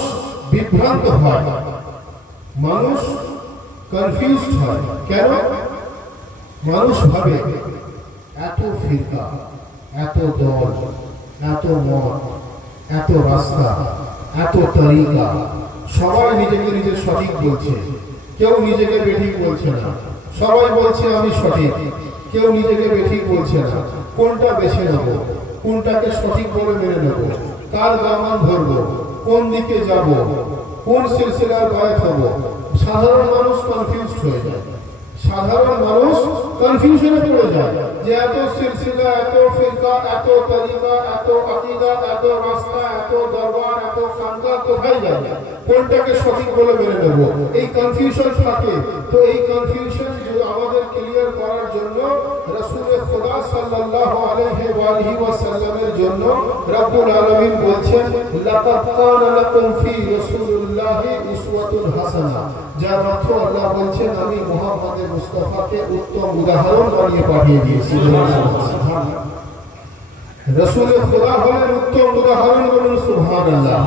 বিভ্রান্ত হয়, মানুষ কনফিউজড হয়। কেন? মানুষ ভাবে এত ফিরকা, এত দল, এত মত, এত রাস্তা, এত তরিকা, সবাই নিজেকে নিজে সঠিক বলছে, কেউ নিজেকে বেঠিক বলছে না। সবাই বলছে আমি সঠিক, কেউ নিজেকে বেঠিক বলছে না। কোনটা বেছে নেব, কোনটাকে সঠিক বলে মেনে নেব, কার দামান ধরবো, কোন দিকে যাব, কোন সিলসিলার বায়াত হব? সাধারণ মানুষ কনফিউজড হয়ে যায়, সাধারণ মানুষ কনফিউশনে পড়ে যায় যে এত সিলসিলা, এত ফিরকা, এত তরিকা, এত আকীদা, এত রাস্তা, এত দরবার, এত খানকা, কোথায় যাবে, কোনটাকে সঠিক বলে মেনে নেব, এই কনফিউশন থাকে। তো এই কনফিউশন আমাদের ক্লিয়ার করার জন্য রাসূল খোদা সাল্লাল্লাহু আলাইহি ওয়া আলিহি ওয়াসাল্লামের জন্য রব্বুল আলামিন বলছেন, লাকাদ কানা লাকুম ফি রাসূলিল্লাহি উসওয়াতুন হাসানাহ, যার অর্থ আল্লাহ বলছেন আমি মুহাম্মদ মুস্তাফাকে উত্তম উদাহরণ বানিয়ে পাঠিয়ে দিয়েছি। রাসূল খোদা হলেন উত্তম উদাহরণ। বলুন সুবহানাল্লাহ।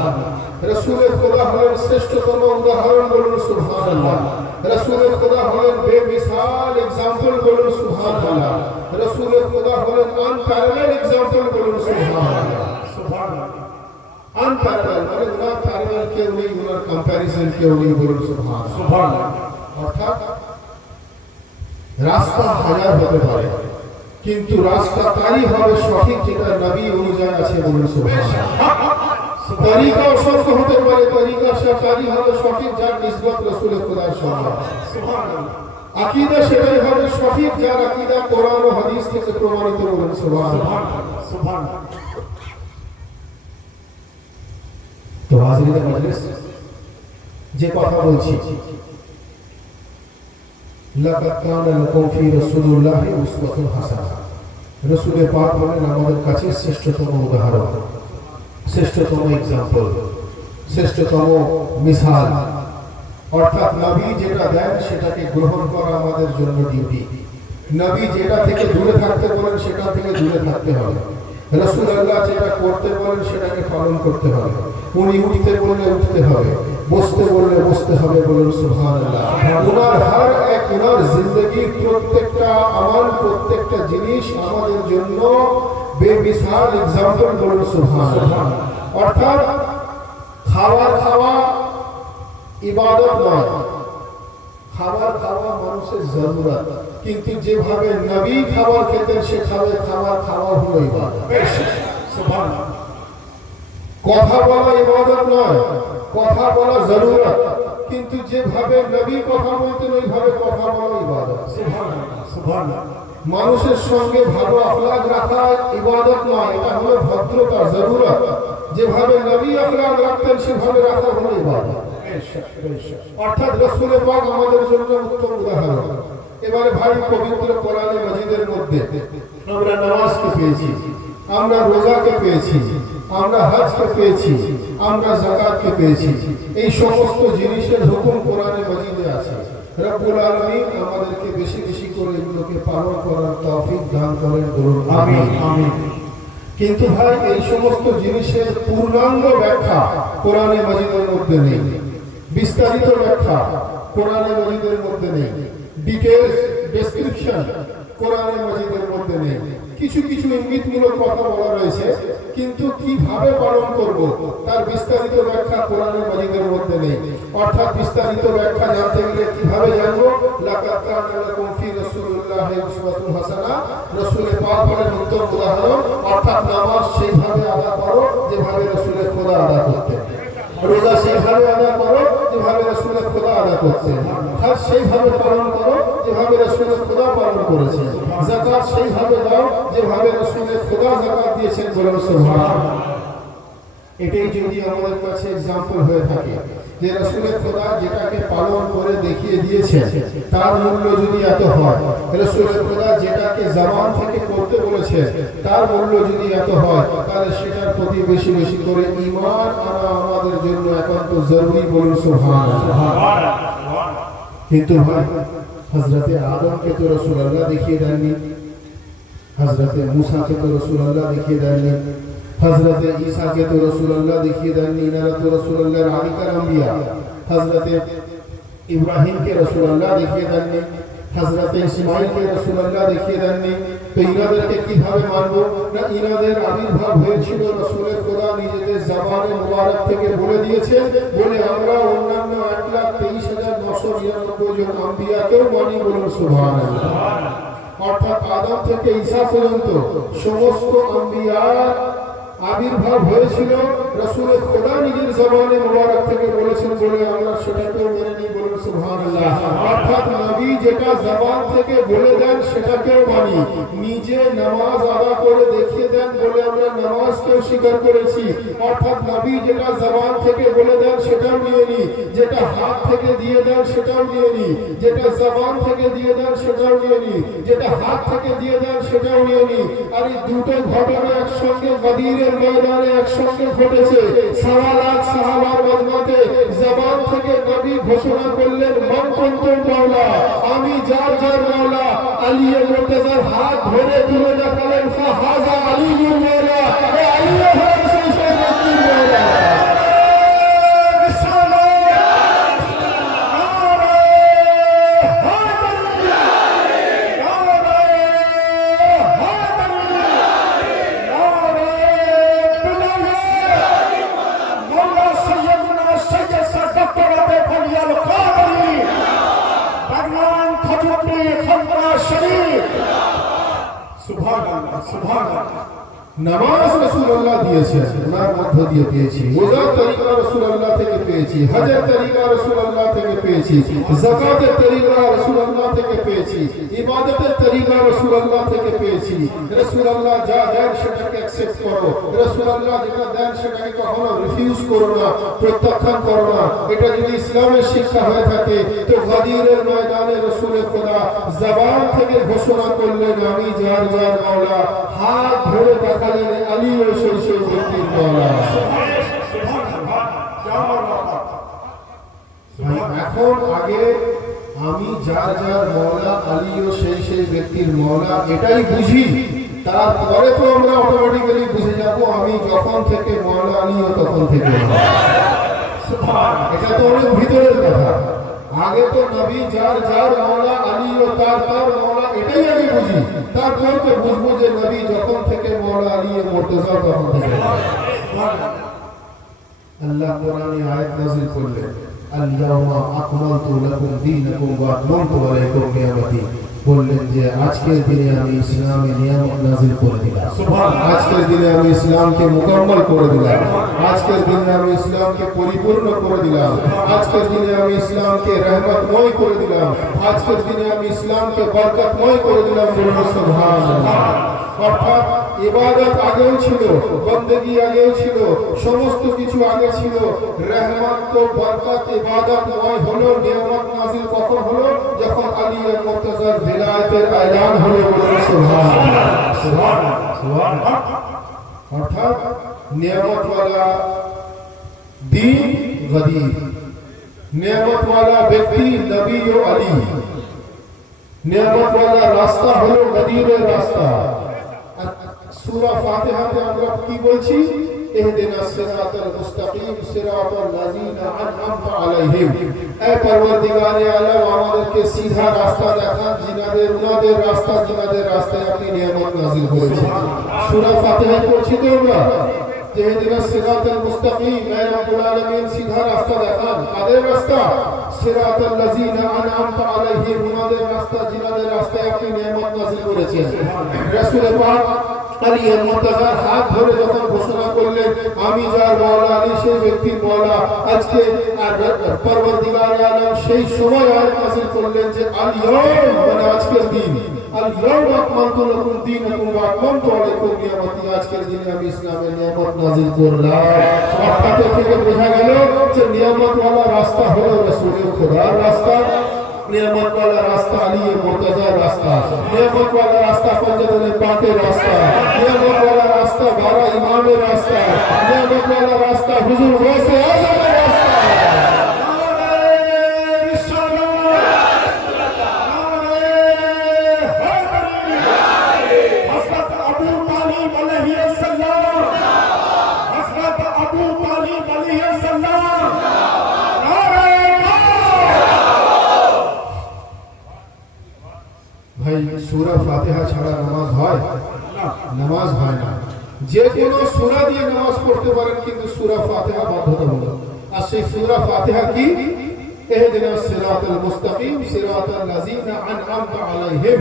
রাসূলের খোদা হলেন শ্রেষ্ঠতম উদাহরণ, বলুন সুবহানাল্লাহ। রাসূলের খোদা হলেন বেমিসাল এক্সাম্পল, বলুন সুবহানাল্লাহ। রাসূলের খোদা হলেন আনপ্যারালাল এক্সাম্পল, বলুন সুবহানাল্লাহ। আনপ্যারালাল মানে উনার প্যারালাল কেউ নেই, উনার কম্প্যারিজন কেউ নেই, বলুন সুবহানাল্লাহ। অর্থাৎ রাস্তা হাজার হতে পারে, কিন্তু রাস্তা তারই হবে সঠিক যেটা নবী অনুযায়ী আছে, বলুন সুবহানাল্লাহ। তরিকা অসংখ্য হতে পারে, তরিকা তারই হবে সঠিক যার নিসবত রাসূলের খোদার সঙ্গে। আকীদা সেটাই হবে সঠিক যার আকীদা কোরআন ও হাদিস থেকে প্রমাণিত, বলুন সুবহানাল্লাহ। তো হাজিরিন মজলিস, যে কথা বলছি, লাকাদ কানা লাকুম ফি রাসূলিল্লাহি উসওয়াতুন হাসানাহ, রাসূলের পাক হলেন আমাদের কাছে শ্রেষ্ঠতম উদাহরণ, শ্রেষ্ঠতম এক্সাম্পল, শ্রেষ্ঠতম মিসাল। অর্থাৎ নবী যেটা দেন সেটাকে গ্রহণ করা আমাদের জন্য ডিউটি। নবী যেটা থেকে দূরে থাকতে বলেন সেটা থেকে দূরে থাকতে হবে। রাসূলুল্লাহ যেটা করতে বলেন সেটাকে পালন করতে হবে। উনি উঠতে বললে উঠতে হবে, বসতে বললে বসতে হবে, বলুন সুবহানাল্লাহ। উনার হর এক উনার জিন্দগির প্রত্যেকটা আমল, প্রত্যেকটা জিনিস আমাদের জন্য বেমিসাল এক্সাম্পল, বলুন সুবহানাল্লাহ। অর্থাৎ খাবার খাওয়া ইবাদত নয়, খাবার খাওয়া মানুষের জরুরত, কিন্তু যেভাবে নবী খাবার খেতেন সেভাবে খাবার খাওয়া হলো ইবাদত। সুবহানাল্লাহ। কথা বলা ইবাদত নয়, কথা বলা জরুরত, কিন্তু যেভাবে নবী কথা বলতেন ওইভাবে কথা বলা ইবাদত। সুবহানাল্লাহ, সুবহানাল্লাহ। মানুষের সঙ্গে ভালো আখলাক রাখা ইবাদত নয়, এটা হলো ভদ্রতা, জরুরত। যেভাবে নবী আখলাক রাখতেন সেভাবে রাখা হলো ইবাদত। অর্থাৎ রাসূলের পাক আমাদের জন্য উত্তম উদাহরণ। এবারে ভাই, পবিত্র কোরআনে মাজিদের মধ্যে আমরা নামাজকে পেয়েছি, আমরা রোজাকে পেয়েছি, আমরা হজকে পেয়েছি, আমরা যাকাতকে পেয়েছি। এই সমস্ত জিনিসের হুকুম কোরআনে মাজিদে আছে। রব্বুল আলামিন আমাদেরকে বেশি বেশি করে এগুলোকে পালন করার তৌফিক দান করেন, বলুন আমিন, আমিন। কিন্তু ভাই, এই সমস্ত জিনিসের পূর্ণাঙ্গ ব্যাখ্যা কোরআনে মাজিদের মধ্যে নেই, বিস্তারিত ব্যাখ্যা কোরআনে মাজিদের মধ্যে নেই, ডিটেইলস ডেসক্রিপশন কোরআনে মাজিদের মধ্যে নেই। কিছু কিছু ইঙ্গিতমূলক কথা বলা রয়েছে, কিন্তু কিভাবে পালন করব তার বিস্তারিত ব্যাখ্যা কোরআনে মাজিদের মধ্যে নেই। অর্থাৎ বিস্তারিত ব্যাখ্যা জানতে গেলে কিভাবে জানবো? লাকাদ কানা লাকুম ফি রাসূলিল্লাহি উসওয়াতুন হাসানাহ, রাসূলের পাক হলেন উত্তম উদাহরণ। অর্থাৎ নামাজ সেইভাবে আদা করো যেভাবে রাসূলের খোদা আদা করতেন, রোজা সেইভাবে আদা করো যেভাবে রাসূলের খোদা আদা করতেন, হজ সেইভাবে পালন করো যেভাবে রাসূলের খোদা পালন করেছেন, যাকাত সেইভাবে দাও যেভাবে রাসূলের খোদা যাকাত দিয়েছেন, বলুন সুবহানাল্লাহ। এটাই যদি আমাদের কাছে एग्जांपल হয়ে থাকে যে রাসূলের খোদা যেটাকে পালন করে দেখিয়ে দিয়েছেন তার মূল্য যদি এত হয়, রাসূলের খোদা যেটাকে জবান থেকে করতে বলেছেন তার মূল্য যদি এত হয়, তাহলে সেটার প্রতি বেশি বেশি করে ঈমান আনা আমাদের জন্য একান্ত জরুরি, বলুন সুবহানাল্লাহ। কিন্তু ভাই, হযরতে আদমকে তো রাসূলুল্লাহ দেখিয়ে দেননি, হযরতে मूसाকে তো রাসূলুল্লাহ দেখিয়ে দেননি, हजरत ईसा के तो रसूलुल्लाह देखिए देननी, इनारा तो रसूलुल्लाह रानी का अंबिया, हजरत इब्राहिम के रसूलुल्लाह देखिए देननी, हजरत इस्माइल के रसूलुल्लाह देखिए देननी। तो इनाদেরকে কিভাবে মানবো না? ইনাদের আবির্ভাব হয়েছিল রাসূলের খোদা নিজেদের জবানে মুবারক থেকে বলে দিয়েছেন, বলে আমরা অন্যান্য 1,23,999 জন আম্বিয়াকেও মানি, বলুন সুবহানাল্লাহ। অর্থাৎ আদম থেকে ঈসা পর্যন্ত সমস্ত আম্বিয়ার আবির্ভাব হয়েছিল রাসূলের খোদা নিজের জবানে মুবারক থেকে বলেছেন বলে আমরা সেটাকেও মেনে নিই, বলুন সুবহানাল্লাহ। অর্থাৎ নবী যেটা জবান থেকে বলে দেন সেটাকেও মানি, নিজে নামাজ আদা করে দেখিয়ে দেন বলে আমরা নামাজকেও স্বীকার করেছি। অর্থাৎ নবী যেটা জবান থেকে বলে দেন সেটাও নিয়ে নিই, যেটা হাত থেকে দিয়ে দেন সেটাও নিয়ে নিই, যেটা জবান থেকে দিয়ে দেন সেটাও নিয়ে নিই, যেটা হাত থেকে দিয়ে দেন সেটাও নিয়ে নিই। আর এই দুটো ঘটনা একসঙ্গে গদিরের ময়দানে একসঙ্গে ঘটেছে। 1.25 লাখ সাহাবার মজমাতে জবান থেকে নবী ঘোষণা করলেন, মান কুনতুম মাওলা, আমি যার যার মাওলা। আলী মুর্তজার হাত ধরে তুলে দেখালেন, ফাহাজা আলীউর মাওলা, এ আলী হলেন সেই ব্যক্তির মাওলা। নামাজ রাসূলুল্লাহ দিয়েছেন, ওনার মধ্য দিয়ে পেয়েছি। রোজা তরিকা রাসূলুল্লাহ থেকে পেয়েছি, হজের তরিকা রাসূলুল্লাহ থেকে পেয়েছি, যাকাতের তরিকা রাসূলুল্লাহ থেকে পেয়েছি, ইবাদতের তরিকা রাসূলুল্লাহ থেকে পেয়েছি। রাসূলুল্লাহ যা দেন সেটাকে অ্যাকসেপ্ট করো, রাসূলুল্লাহ যেটা দেন সেটাকে কখনো রিফিউজ করো না, প্রত্যাখ্যান করো না। এটা যদি ইসলামের শিক্ষা হয়ে থাকে তো গাদিরের ময়দানে রাসূলের খোদা জবান থেকে ঘোষণা করলেন, আমি যার যার মাওলা, হাত ধরে দেখালেন আলী ও সেই ব্যক্তির মাওলা। এখন আগে আমি যার যার মাওলা, আলী ও সেই ব্যক্তির মাওলা এটাই বুঝি, তারপরে তো আমরা অটোমেটিক্যালি বুঝে যাব আমি যখন থেকে মাওলা আলী ও তখন থেকে। এটা তো অনেক ভিতরের কথা। আগে তো নবী যার যার মাওলা, আলী ও তার মাওলা এটাই আমি বুঝি, তারপর তো বুঝবো যে নবী যখন থেকে মাওলা আলী ও মুর্তজা তখন থেকে। আল্লাহ কোরআনে আয়াত নাযিল করলেন, আল-ইয়াওমা আকমালতু লাকুম দীনাকুম ওয়া আতমামতু আলাইকুম নিয়ামতি। বললেন যে আজকের দিনে আমি ইসলামে নিয়ামত নাযিল করে দিলাম, আজকের দিনে আমি ইসলামকে মুকম্মল করে দিলাম, আজকের দিনে আমি ইসলামকে পরিপূর্ণ করে দিলাম, আজকের দিনে আমি ইসলামকে রহমতময় করে দিলাম, আজকের দিনে আমি ইসলামকে বরকতময় করে দিলাম। সুবহানাল্লাহ। অর্থাৎ ইবাদত আগেও ছিল, বন্দেগী আগেও ছিল, সমস্ত কিছু আগে ছিল। রহমত তো বরকত ইবাদতময় হলো, নিয়ামত নাযিল কখন হলো? যখন আলী ও মুর্তজার ভিলায়াতের এলান হলো। সুবহানাল্লাহ। অর্থাৎ নিয়ামত ওয়ালা দ্বীন গদির, নিয়ামত ওয়ালা ব্যক্তি নবী ও আলী, নিয়ামত ওয়ালা রাস্তা হলো গদিরের রাস্তা। সূরা ফাতিহাতে আমরা কি বলছি? ইহদিনাস সিরাতাল মুস্তাকিম সিরাতাল লাযিনা আন'আমতা আলাইহিম। এ পরওয়ারদিগারে আলম, আমাদেরকে সিধা রাস্তা দেখান, উনাদের রাস্তায় আপনি নিয়ামত নাযিল করেছেন। সূরা ফাতিহা পড়ছি তো আমরা, ইহদিনাস সিরাতাল মুস্তাকিম, এ রব্বুল আলামিন সিধা রাস্তা দেখান। কাদের রাস্তা? সিরাতাল লাযিনা আন'আমতা আলাইহিম, উনাদের রাস্তা, জিনাদের রাস্তায় আপনি নিয়ামত নাযিল করেছেন। রাসূল পাক আলী ও মুর্তজার হাত ধরে যখন ঘোষণা করলেন, আমি যার মাওলা, আলী সেই ব্যক্তির মাওলা, আজকে পরওয়ারদিগারে আলম সেই সময় আয়াত নাযিল করলেন যে আল-ইয়াওম, মানে আজকের দিন, আল-ইয়াওম আকমালতু লাকুম দীনাকুম ওয়া আতমামতু আলাইকুম নিয়ামতি, আজকের দিনে আমি ইসলামের নিয়ামত নাযিল করলাম। অর্থাৎ থেকে বোঝা গেল যে নিয়ামত ওয়ালা রাস্তা হলো রাসূলের খোদার রাস্তা, নিয়ামত वाला रास्ता अली मुर्तजा रास्ता, नियामत वाला रास्ता पंजतन पाके रास्ता, नियामत वाला रास्ता 12 इमाम रास्ता, नियामत वाला रास्ता हुजूर गौसे आज़म रास्ता। सूरा फातिहा छाड़ा नमाज হয় নামাজ হয় না। যে কোনো সূরা দিয়ে নামাজ পড়তে পারেন, কিন্তু সূরা ফাতিহা বাধ্যতামূলক। আর সেই সূরা ফাতিহা কি? ইহদিনাস সিরাতাল মুস্তাকিম সিরাতাল লাযিনা আন'আমতা আলাইহিম,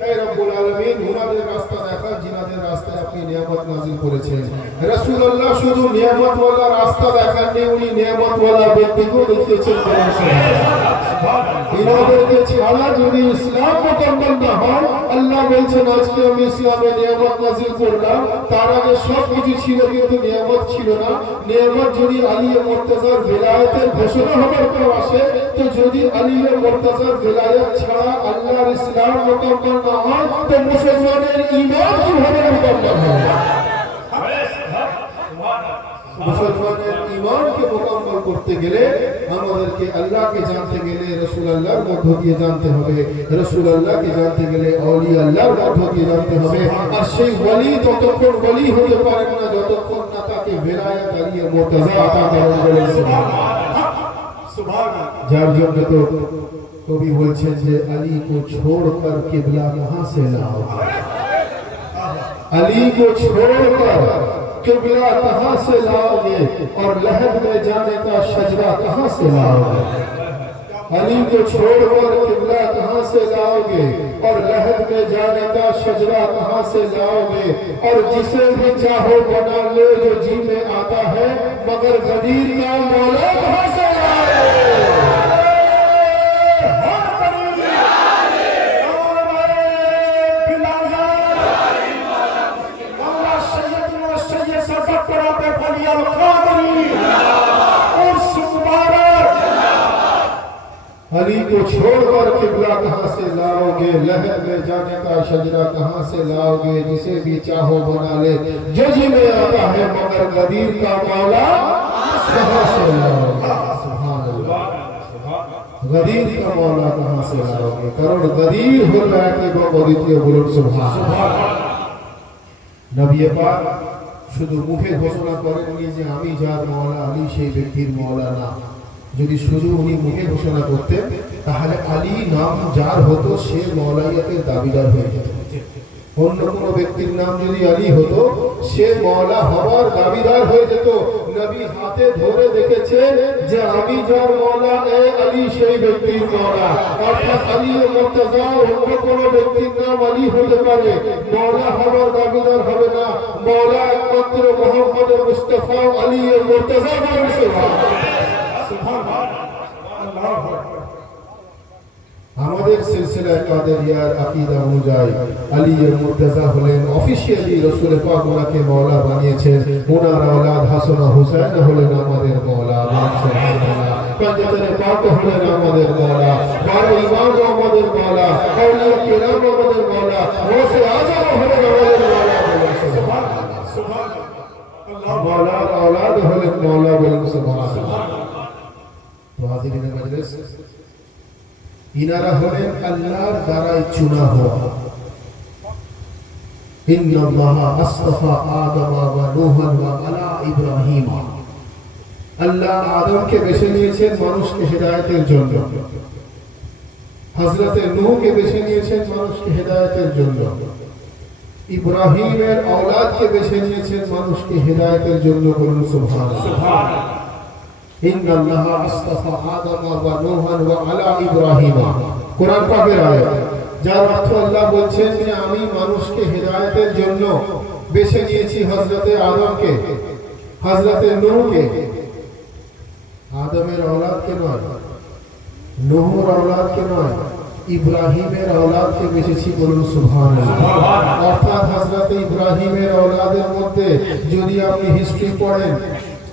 হে রব্বুল আলামিন উনাদের রাস্তা দেখা, জিনাদের রাস্তায় আপনি নিয়ামত নাযিল করেছেন। রাসূলুল্লাহ শুধু নিয়ামত ওয়ালা রাস্তা দেখাননি, উনি নিয়ামত ওয়ালা ব্যক্তিকেও দেখিয়েছেন। ইনাদেরকে ছাড়া যদি ইসলাম মুকম্মল না হয়, আল্লাহ বলছেন আজকে আমি ইসলামে নিয়ামত নাযিল করলাম। তার আগে সব কিছু ছিল কিন্তু নিয়ামত ছিল না। নিয়ামত যদি আলী ও মুর্তজার ভিলায়াতের ঘোষণা হবার পর আসে, তো যদি আলী ও মুর্তজার ভিলায়াত ছাড়া আল্লাহর ইসলাম মুকম্মল না হয়, তো মুসলমানের ঈমান কিভাবে মুকম্মল হবে? মুসলমানের ঈমানকে মুকম্মল করতে গেলে আমাদেরকে আল্লাহকে জানতে গেলে রাসূলুল্লাহর মধ্য দিয়ে জানতে হবে, রাসূলুল্লাহকে জানতে গেলে আউলিয়া আল্লাহর মধ্য দিয়ে জানতে হবে। আর সেই ওলি ততক্ষণ ওলি হতে পারেন না যতক্ষণ না তাকে ভিলায়াত আলী ও মুর্তজা আতা করেন। বলেন সুবহানাল্লাহ। যার জন্য তো কবি বলছেন যে আলী को छोड़कर किबला कहां से लाओगे, अली को छोड़कर किबला कहां से लाओगे, और लहद में जाने का शजरा कहां से लाओगे। अली को छोड़कर किबला कहां से लाओगे और लहद में जाने का शजरा कहां से लाओगे और जिसे भी चाहो बना ले जो जी में आता है मगर गदीर का मौला कहां से लाओगे अली को छोड़कर किबला कहां से लाओगे लहर में जाने का शजरा कहां से लाओगे जिसे भी चाहो बना ले जो जी में आता है मगर गदीर का मौला कहां से लाओगे सुभान अल्लाह गदीर का मौला कहां से लाओगे কারণ गदीर হলো এক এবং অদ্বিতীয় বলুন সুবহান নবী পাক শুধু মুখে ঘোষণা করেননি যে আমি যার মওলা আলী সেই ব্যক্তির মওলা না যদি শুধু উনি মুখে ঘোষণা করতেন তাহলে আলী নাম যার হতো সে মওলাইয়াতের দাবিদার হয়ে যেত অন্য কোন ব্যক্তির নাম যদি আলী হতো সে মওলা হওয়ার দাবিদার হয়ে যেত নবী হাতে ধরে দেখেছেন যে আমি যার মওলা এ আলী সেই ব্যক্তির মওলা অর্থাৎ আলী ও মুর্তজা অন্য কোন ব্যক্তির নাম আলী হতে পারে মওলা হওয়ার দাবিদার হবে না মওলা একমাত্র মুহাম্মদ মুস্তাফা আলী ও মুর্তজা বলেন সুবহানাল্লাহ আমাদের সিলসিলায় কাদেরিয়ার আকীদা অনুযায়ী আলী এর মুর্তজা হলেন অফিশিয়ালি রাসূল পাক ওনাকে মাওলা বানিয়েছেন ওনার আওলাদ হাসান ও হুসাইন হলেন আমাদের মাওলা সুবহানাল্লাহ পঞ্জতনে পাক হলেন আমাদের মাওলা বারো ইমাম আমাদের মাওলা আউলিয়া কিরাম আমাদের মাওলা গৌসে আযম হলেন আমাদের মাওলা সুবহানাল্লাহ সুবহানাল্লাহ মাওলার আওলাদ হলেন মাওলা বলেন সুবহানাল্লাহ হাজিরিন মজলিস ইনারা হলেন আল্লাহর দ্বারাই চুনা হওয়া ইন্নাল্লাহ আসতাফা আদম ওয়া নূহন ওয়া আলা ইব্রাহিম আল্লাহ আদমকে বেছে নিয়েছেন মানুষকে হেদায়েতের জন্য হযরত নূহকে বেছে নিয়েছেন মানুষকে হেদায়েতের জন্য ইব্রাহিমের আওলাদকে বেছে নিয়েছেন মানুষকে হেদায়েতের জন্য বলুন সুবহানাল্লাহ ইন্নাল্লাহ আসতাফা আদম ওয়া নূহন ওয়া আলা ইব্রাহিম কোরআন পাকের আয়াত যার অর্থ আল্লাহ বলছেন যে আমি মানুষকে হেদায়েতের জন্য বেছে নিয়েছি হযরতে আদমকে হযরতে নূহকে আদমের আওলাদকে নয় নূহের আওলাদকে নয় ইব্রাহিমের আওলাদকে বেছেছি বলুন সুবহানাল্লাহ অর্থাৎ হযরতে ইব্রাহিমের আওলাদের মধ্যে যদি আপনি হিস্ট্রি পড়েন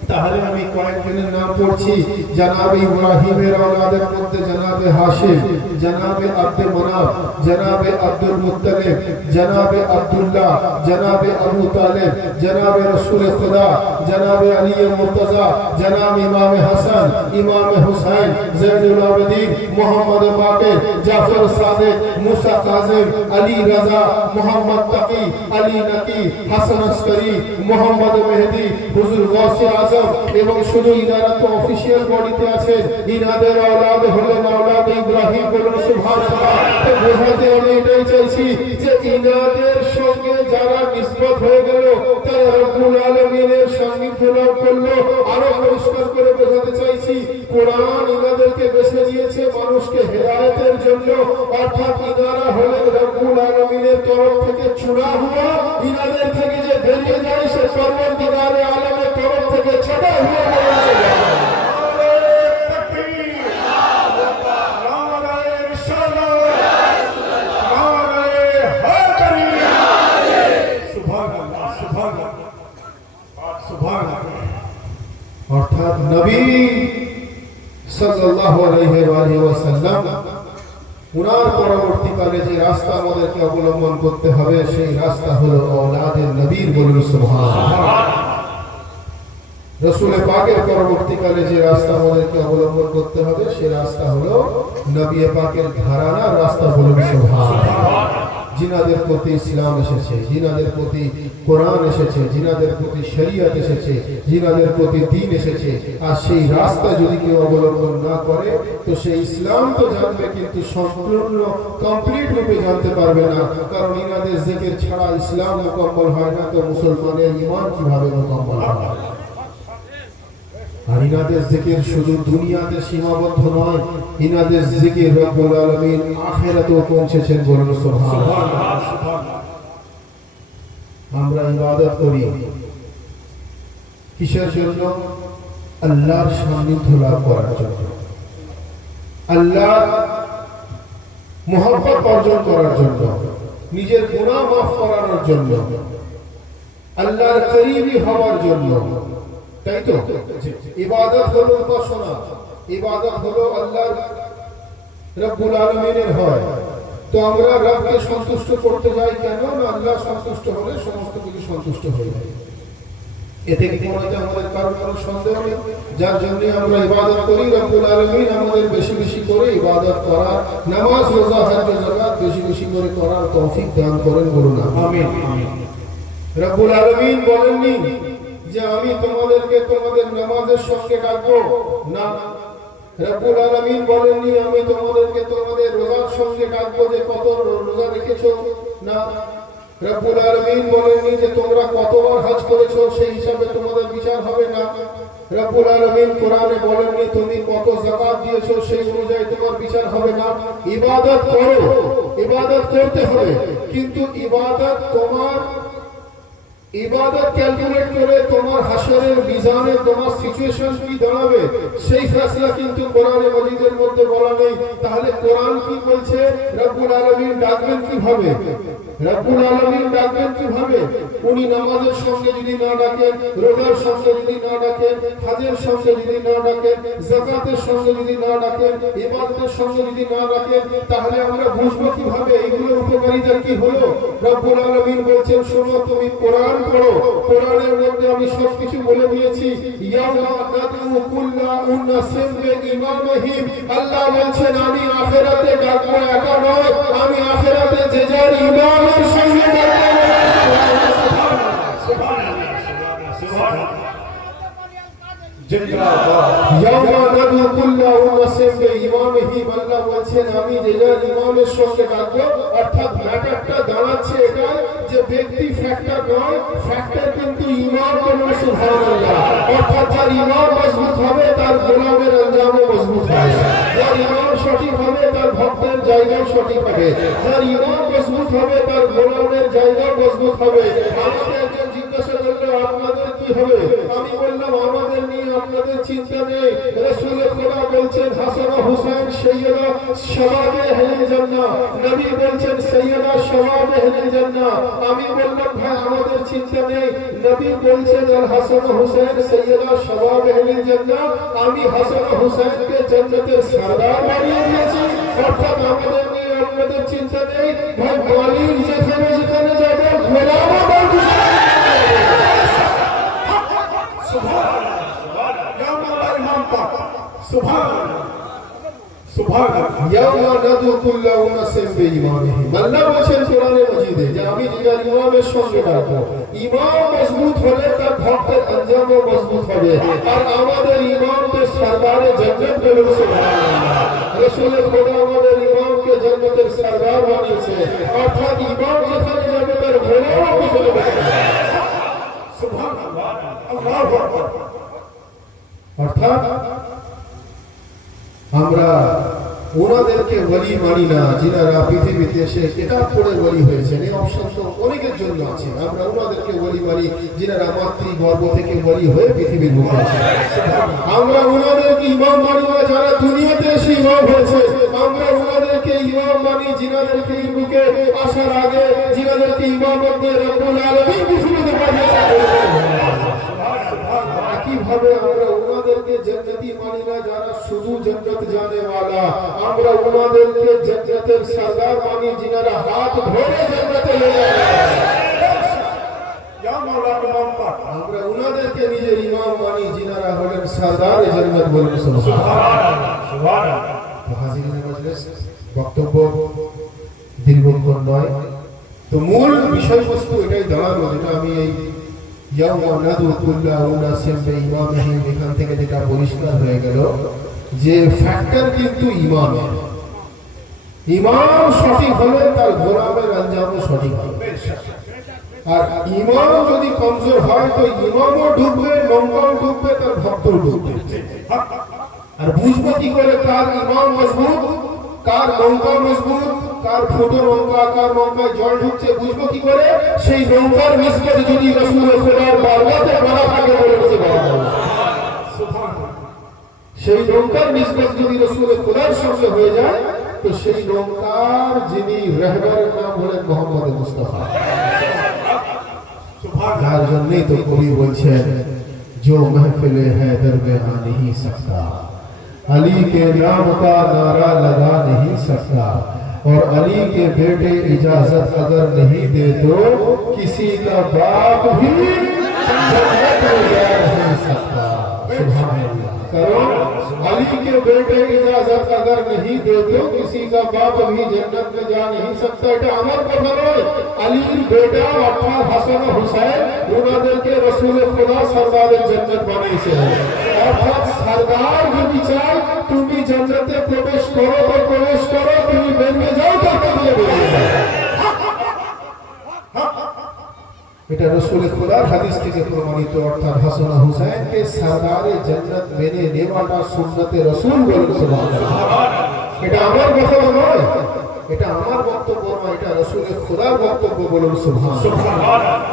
তাহলে আমি কয়েকজনের নাম পড়ছি জনাবে ইব্রাহিমের আওলাদের মধ্যে জনাবে হাশিম জনাবে আব্দুল মানাফ জনাবে আব্দুল মুত্তালিব জনাবে আব্দুল্লাহ জনাবে আবু তালিব জনাবে রাসূল খুদা জনাবে আলী মুর্তজা জনাবে ইমাম হাসান ইমাম হুসাইন জৈনুল আবেদিন মুহাম্মদ বাকির জাফর সাদিক মুসা কাজিম আলী রাজা মুহাম্মদ তাকি আলী নকি হাসান আসকারি মুহাম্মদ মেহেদি হুজুর গাউসে আযম এবং শুধু ইনারা তো অফিশিয়াল বডিতে আছেন ইনাদের আওলাদ হলেন আওলাদ ইব্রাহিম বলুন সুবহানাল্লাহ তো বোঝাতে আমি এটাই চাইছি যে ইনাদের সঙ্গে যারা নিসবত হয়ে গেল তারা রব্বুল আলামিনের সান্নিধ্য লাভ করলো আরো পরিষ্কার করে বোঝাতে চাইছি কোরআন ইনাদেরকে বেছে নিয়েছে মানুষকে হেদায়েতের জন্য অর্থাৎ ইনারা হলেন রব্বুল আলামিনের তরফ থেকে চুনা হুয়া ইনাদের থেকে যে বেরিয়ে যায় সে পরওয়ারদিগারে আলমের তরফ থেকে ছড়া হুয়া অর্থাৎ নবী সাল্লাল্লাহু আলাইহি ওয়াসাল্লাম উনার পরবর্তীকালে যে রাস্তা আমাদেরকে অবলম্বন করতে হবে সেই রাস্তা হলো আওলাদের নবীর বলুন সুবহানাল্লাহ রাসূল পাকের পরবর্তীকালে যে রাস্তা আমাদেরকে অবলম্বন করতে হবে সেই রাস্তা হলো নবী পাকের ঘরানার রাস্তা বলুন সুবহানাল্লাহ जिनाদের প্রতি ইসলাম এসেছে জিনাদের প্রতি কোরআন এসেছে জিনাদের প্রতি শরীয়ত এসেছে জিনাদের প্রতি দ্বীন এসেছে আর সেই রাস্তা যদি কেউ অবলম্বন না করে তো সেই ইসলাম তো জানবে কিন্তু সম্পূর্ণ কমপ্লিট রূপে জানতে পারবে না কারণ ইনাদের জিকির ছাড়া ইসলাম মুকম্মল হয় না তো মুসলমানের ঈমান কিভাবে মুকম্মল হবে আর ইনাদের জিকির শুধু দুনিয়াতে সীমাবদ্ধ নয়, ইনাদের জিকির রব্বুল আলামিন আখিরাতেও পৌঁছেছেন, বলুন সুবহানাল্লাহ। আমরা ইবাদত করি কিসের জন্য? আল্লাহর সান্নিধ্য লাভ করার জন্য, আল্লাহর মহব্বত অর্জন করার জন্য, নিজের গুনাহ মাফ করানোর জন্য, আল্লাহর করিবি হওয়ার জন্য, তাই তো? ইবাদত হলো উপাসনা, ইবাদত হলো আল্লাহর রব্বুল আলামিনের হয়। তো আমরা রবকে সন্তুষ্ট করতে যাই কেন? না, আল্লাহ সন্তুষ্ট হলে সমস্ত কিছু সন্তুষ্ট হয়ে যায়। এতে কি আমাদের কারণ কোনো সন্দেহ নেই। যার জন্য আমরা ইবাদত করি, রব্বুল আলামিন আমাদের বেশি বেশি করে ইবাদত করার, নামাজ রোজা হজ যাকাত বেশি বেশি করে করার তৌফিক দান করেন, বলুন আমিন। রব্বুল আলামিন বলেননি যে আমি তোমাদেরকে তোমাদের নামাজের সঙ্গে ডাকবো, না। রব্বুল আলামিন বলেননি আমি তোমাদেরকে তোমাদের রোজার সঙ্গে ডাকবো যে কত রোজা রেখেছো, না। রব্বুল আলামিন বলেননি যে তোমরা কতবার হজ করেছো সেই হিসাবে তোমাদের বিচার হবে, না। রব্বুল আলামিন কোরআনে বলেননি তুমি কত যাকাত দিয়েছো সেই অনুযায়ী তোমার বিচার হবে, না। ইবাদত করো, ইবাদত করতে হবে, কিন্তু ইবাদত তোমার ইবাদত ক্যালকুলেট করে তোমার হাসরের মিজানে তোমার সিচুয়েশন কি দাঁড়াবে সেই ফয়সালা কিন্তু কোরআনে মাজিদের মধ্যে বলা নেই। তাহলে কোরআন কি বলছে? রব্বুল আলামিন ডাকবেন কিভাবে? রব্বুল আলামিন ডাকবেন কিভাবে? উনি নামাজের সঙ্গে যদি না ডাকেন, রোজার সঙ্গে যদি না ডাকেন, হজের সঙ্গে যদি না ডাকেন, যাকাতের সঙ্গে যদি না ডাকেন, ইবাদতের সঙ্গে যদি না ডাকেন, তাহলে আমরা বুঝবো কিভাবে এগুলোর উপকারিতা কি হলো? রব্বুল আলামিন বলছেন শোনো, তুমি কোরআন পড়ো, কোরআনের মধ্যে আমি সবকিছু বলে দিয়েছি। ইয়াউমা নাদউ কুল্লা উনাসিম বিইমামিহিম, আল্লাহ বলছেন আমি আখিরাতে ডাকবো একা নয়, আমি আখিরাতে যে যার ইমামের সঙ্গে ডাকবো। ইয়াউমা নাদউ কুল্লা উনাসিম বিইমামিহিম, আল্লাহ বলছেন আমি যে যার ইমামের সঙ্গে ডাকবো। অর্থাৎ ম্যাটারটা দাঁড়াচ্ছে এটা যে ব্যক্তি ফ্যাক্টর নয়, ফ্যাক্টর কিন্তু ইমাম, বলুন সুবহানাল্লাহ। অর্থাৎ যার ইমাম মজবুত হবে তার গোলামের আঞ্জামও মজবুত হবে, যার ইমাম সঠিক হবে তার ভক্তের জায়গাও সঠিক হবে, যার ইমাম মজবুত হবে তার গোলামের জায়গাও মজবুত হবে। আমাকে একজন জিজ্ঞাসা করলো আপনাদের কি হবে? আমি বললাম আমাদের নিয়ে আপনাদের চিন্তা নেই। রাসূল খোদা বলছেন হাসান ও হুসাইন সাইয়্যিদা শাবাবে আহলে জান্নাহ, নবী বলছেন সাইয়্যিদা শাবাবে আহলে জান্নাহ। আমি বললাম ভাই আমাদের চিন্তা নেই, নবী বলছেন আল হাসান ও হুসাইন সাইয়্যিদা শাবাবে আহলে জান্নাহ, আমি হাসান ও হুসাইনকে জান্নাতের সরদার বানিয়ে দিয়েছি। অর্থাৎ আমাদের নিয়ে আপনাদের চিন্তা নেই ভাই, মালিক যেখানে যেখানে যাবে গোলামও তার পিছনে। সুবহানাল্লাহ, ইয়া মাওলা ইমাম পাক, সুবহানাল্লাহ সুবহানাল্লাহ। ইয়াউমা নাদউ কুল্লা উনাসিম বিইমামিহিম, আল্লাহ বলেন কোরআনে মাজিদে যে আমি যে ইমামের সঙ্গে ডাকবো, ইমাম মজবুত হলে তার ভক্তের আঞ্জামও মজবুত হবে। আর আমাদের ইমাম তো সরদারে জান্নাত, বলুন সুবহানাল্লাহ। রাসূল খোদা আমাদের ইমামকে জান্নাতের সরদার বানিয়েছে। অর্থাৎ ইমাম যেখানে যাবে তার গোলামও পিছনে যাবে। সুবহানাল্লাহ, আল্লাহু আকবার। অর্থাৎ আমরা ওনাদেরকে ওলি মানি না যিনারা পৃথিবীতে এসে কিতাব পড়ে ওলি হয়েছেন। এই অপশন তো অনেকের জন্য আছে। আমরা ওনাদেরকে ওলি মানি যিনারা মাতৃগর্ভ থেকে ওলি হয়ে পৃথিবীর মুখে আছেন। আমরা ওনাদেরকে ইমাম মানি না যারা দুনিয়াতে এসে ইমাম হয়েছে। আমরা ওনাদেরকে ইমাম মানি যিনাদেরকে এই মুখে আসার আগে যিনাদেরকে ইমামত দিয়ে রব্বুল আলামিন পৃথিবীতে পাঠিয়েছেন। কিভাবে আমরা ওনাদেরকে জান্নাতি মানি না যারা শুধু জান্নাত জানে ওয়ালা। আমরা ওনাদেরকে জান্নাতের সরদার মানি যিনারা হাত ধরে জান্নাতে নিয়ে যায়। ইয়া মাওলা ইমাম পাক, আমরা ওনাদেরকে নিজের ইমাম মানি যিনারা হলেন সরদার জান্নাত, বলুন সুবহানাল্লাহ সুবহানাল্লাহ। হাজিরিনে মজলিস, বক্তব্য দীর্ঘক্ষণ নয়, তো মূল বিষয়বস্তু এটাই দাঁড়ালো যেটা আমি এই ইয়াউমা নাদউ কুল্লা উনাসিম বিইমামিহিম এখান থেকে যেটা পরিষ্কার হয়ে গেল যে ফ্যাক্টর কিন্তু ইমাম। ইমাম সঠিক হলে তার গোলামের আঞ্জামও সঠিক হবে। আর ইমান যদি কমজোর হয় তো ইমামও ডুববে, নৌকাও ডুববে, তার ভক্তও ডুববে। আর বুঝবো কি করে কার ইমান মজবুত, কার নৌকা মজবুত, কার ছোট নৌকা, কার নৌকায় জল ঢুকছে, বুঝবো কি করে? সেই নৌকার নিসবত যদি রাসূল খোদার বারওয়াতে বলা থাকে বলে সেই নৌকার নিসবত যদি রাসূল খোদার সঙ্গে হয়ে যায় তো সেই নৌকার যিনি রহবরের নাম হলেন মোহাম্মদ মুস্তাফা। যার জন্যই তো কবি বলছেন जो महफिल हैदर में आ नहीं सकता, अली के नाम का नारा लगा नहीं सकता, और अली के बेटे इजाजत अगर नहीं दे तो किसी का बाप भी जन्नत में जा नहीं सकता। सुभान अल्लाह। करो अली के बेटे इजाजत अगर नहीं दे तो किसी का बाप भी जन्नत में जा नहीं सकता। এটা আমার কথা নয়, আলীর বেটা অর্থাৎ হাসান ও হুসাইন ওনাদেরকে রাসূল খোদা সরদারে জান্নাত বানিয়েছে। অর্থাৎ সরদার যদি চায় তুমি জান্নাতে প্রবেশ করো তো প্রবেশ করো, তুমি বেরিয়ে যাও তো বেরিয়ে যাও। এটা রাসূল খোদার হাদিস থেকে প্রমাণিত। অর্থাৎ হাসান ও হুসাইনকে সরদারে জান্নাত মেনে নেওয়াটা সুন্নতে রাসূল বলেন। সুবহানাল্লাহ। এটা আমার কথা নয়, এটা আমার বক্তব্য নয়, এটা রাসূলের খোদার বক্তব্য বলুন সুবহানাল্লাহ।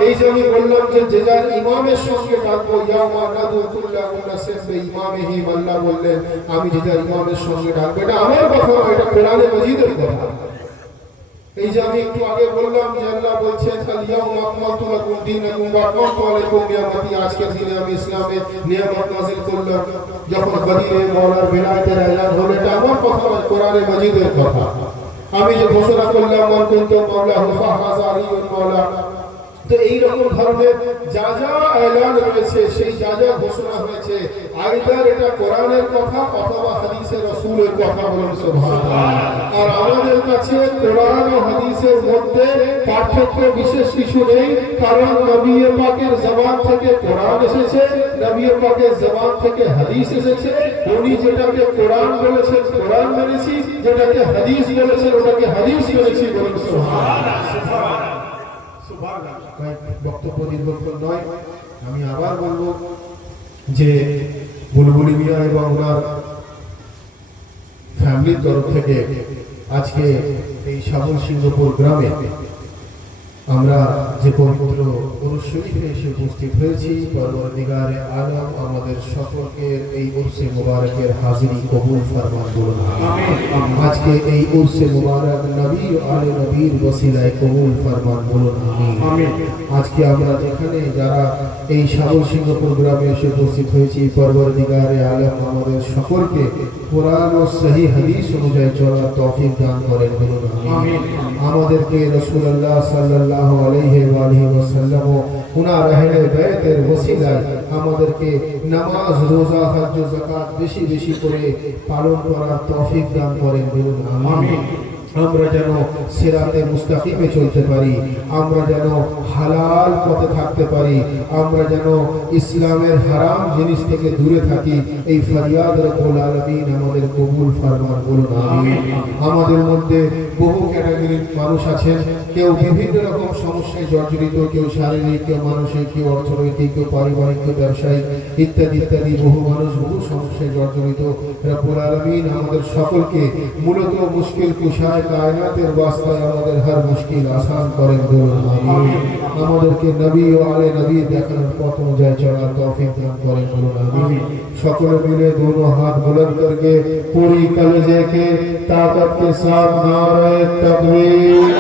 এই যে আমি বললাম যে যার ইমামের সঙ্গে ডাকবো ইয়ামা নাদু কুল্লা মুনাসিব বে ইমামিহি, আল্লাহ বললেন আমি যে যার ইমামের সঙ্গে ডাকবো, এটা আমার কথা নয়, এটা কোরআনে মাজিদের কথা। এই যে আমি একটু আগে বললাম যে আল্লাহ বলছেন কাল ইয়াউমা আকমালতু লাকুম দীনাকুম ওয়া আতমামতু আলাইকুম নিয়ামতি, আজকের দিনে আমি ইসলামে নিয়ামত নাযিল করলাম। যখন গদিরে মাওলার বেলায়েতের এলান হলো, এটা আমার কথা নয়, কোরআনে মাজিদের কথা। আমি যে ঘোষণা করলাম মান কুনতু মাওলাহু ফাহাযা আলিয়ুল মাওলা, তো এই রকম ধরনের যা যা এলান রয়েছে, সেই যা যা ঘোষণা হয়েছে, আইদার এটা কোরআনের কথা অথবা হাদিসে রাসূলের কথা বলুন সুবহানাল্লাহ। আর আমাদের কাছে কোরআন ও হাদিসের মধ্যে পার্থক্য বিশেষ কিছু নেই, কারণ নবী পাকের জবান থেকে কোরআন এসেছে, নবী পাকের জবান থেকে হাদিস এসেছে। উনি যেটাকে কোরআন বলেছেন কোরআন মেনেছি, যেটাকে হাদিস বলেছেন ওটাকে হাদিস মেনেছি বলুন সুবহানাল্লাহ। বক্তব্য দীর্ঘক্ষণ নয়, আমি আবার বলবো যে বুলবুলি মিয়া এবং ওনার ফ্যামিলির তরফ থেকে আজকে এই সাবল সিংহপুর গ্রামে আমরা যে পবিত্র উরুস শরীফে এসে উপস্থিত হয়েছি, পরওয়ারদিগারে আলম আমাদের সকলকে এই উরসে মুবারকের হাজিরি কবুল ফরমান বলুন আমিন। আজকে এই উরসে মুবারক নবী ও আলে নবীর ওসিলায় কবুল ফরমান বলুন আমিন। আজকে আমরা যেখানে যারা এই সাবল সিংহপুর গ্রামে এসে উপস্থিত হয়েছি, পরওয়ারদিগারে আলম আমাদের সকলকে কোরআন ও সহিহ হাদিস অনুযায়ী চলার তৌফিক দান করেন বলুন আমিন। আমাদেরকে রাসূলুল্লাহ সাল্লাল্লাহু আলাইহি ওয়া আলিহি ওয়াসাল্লাম ও উনার আহলে বাইতের ওসিলায় আমাদেরকে নামাজ, রোজা, হজ, যাকাত বেশি বেশি করে পালন করার তৌফিক দান করেন বলুন আমিন। আমরা যেন সিরাতে মুস্তাকিমে চলতে পারি, আমরা যেন হালাল পথে থাকতে পারি, আমরা যেন ইসলামের হারাম জিনিস থেকে দূরে থাকি, এই ফরিয়াদ রব্বুল আলামিন আমাদের কবুল ফরমান বলুন আমিন। আমাদের মধ্যে বহু ক্যাটাগরির মানুষ আছেন, কেউ বিভিন্ন রকম সমস্যায় জর্জরিত, কেউ শারীরিক, কেউ মানসিক, কেউ অর্থনৈতিক, কেউ পারিবারিক, কেউ ব্যবসায়িক ইত্যাদি ইত্যাদি বহু মানুষ বহু সমস্যায় জর্জরিত। রব্বুল আলামিন আমাদের সকলকে মূলত মুশকিল কুশায় কায়নাতের ওয়াস্তায় আমাদের হর মুশকিল আসান করেন বলুন আমিন। আমাদেরকে নবী ও আলে নবী দেখানোর পথ অনুযায়ী চলার তৌফিক দান করেন বলুন আমিন। সকলে मिले दोनों हाथ बुलंद करके पूरी कलेजे के ताकत के साथ नारे तकबीर,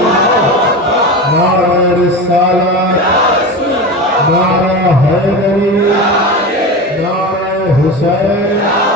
नारे रिसालत, नारा हैदरी, नारे हुसैन।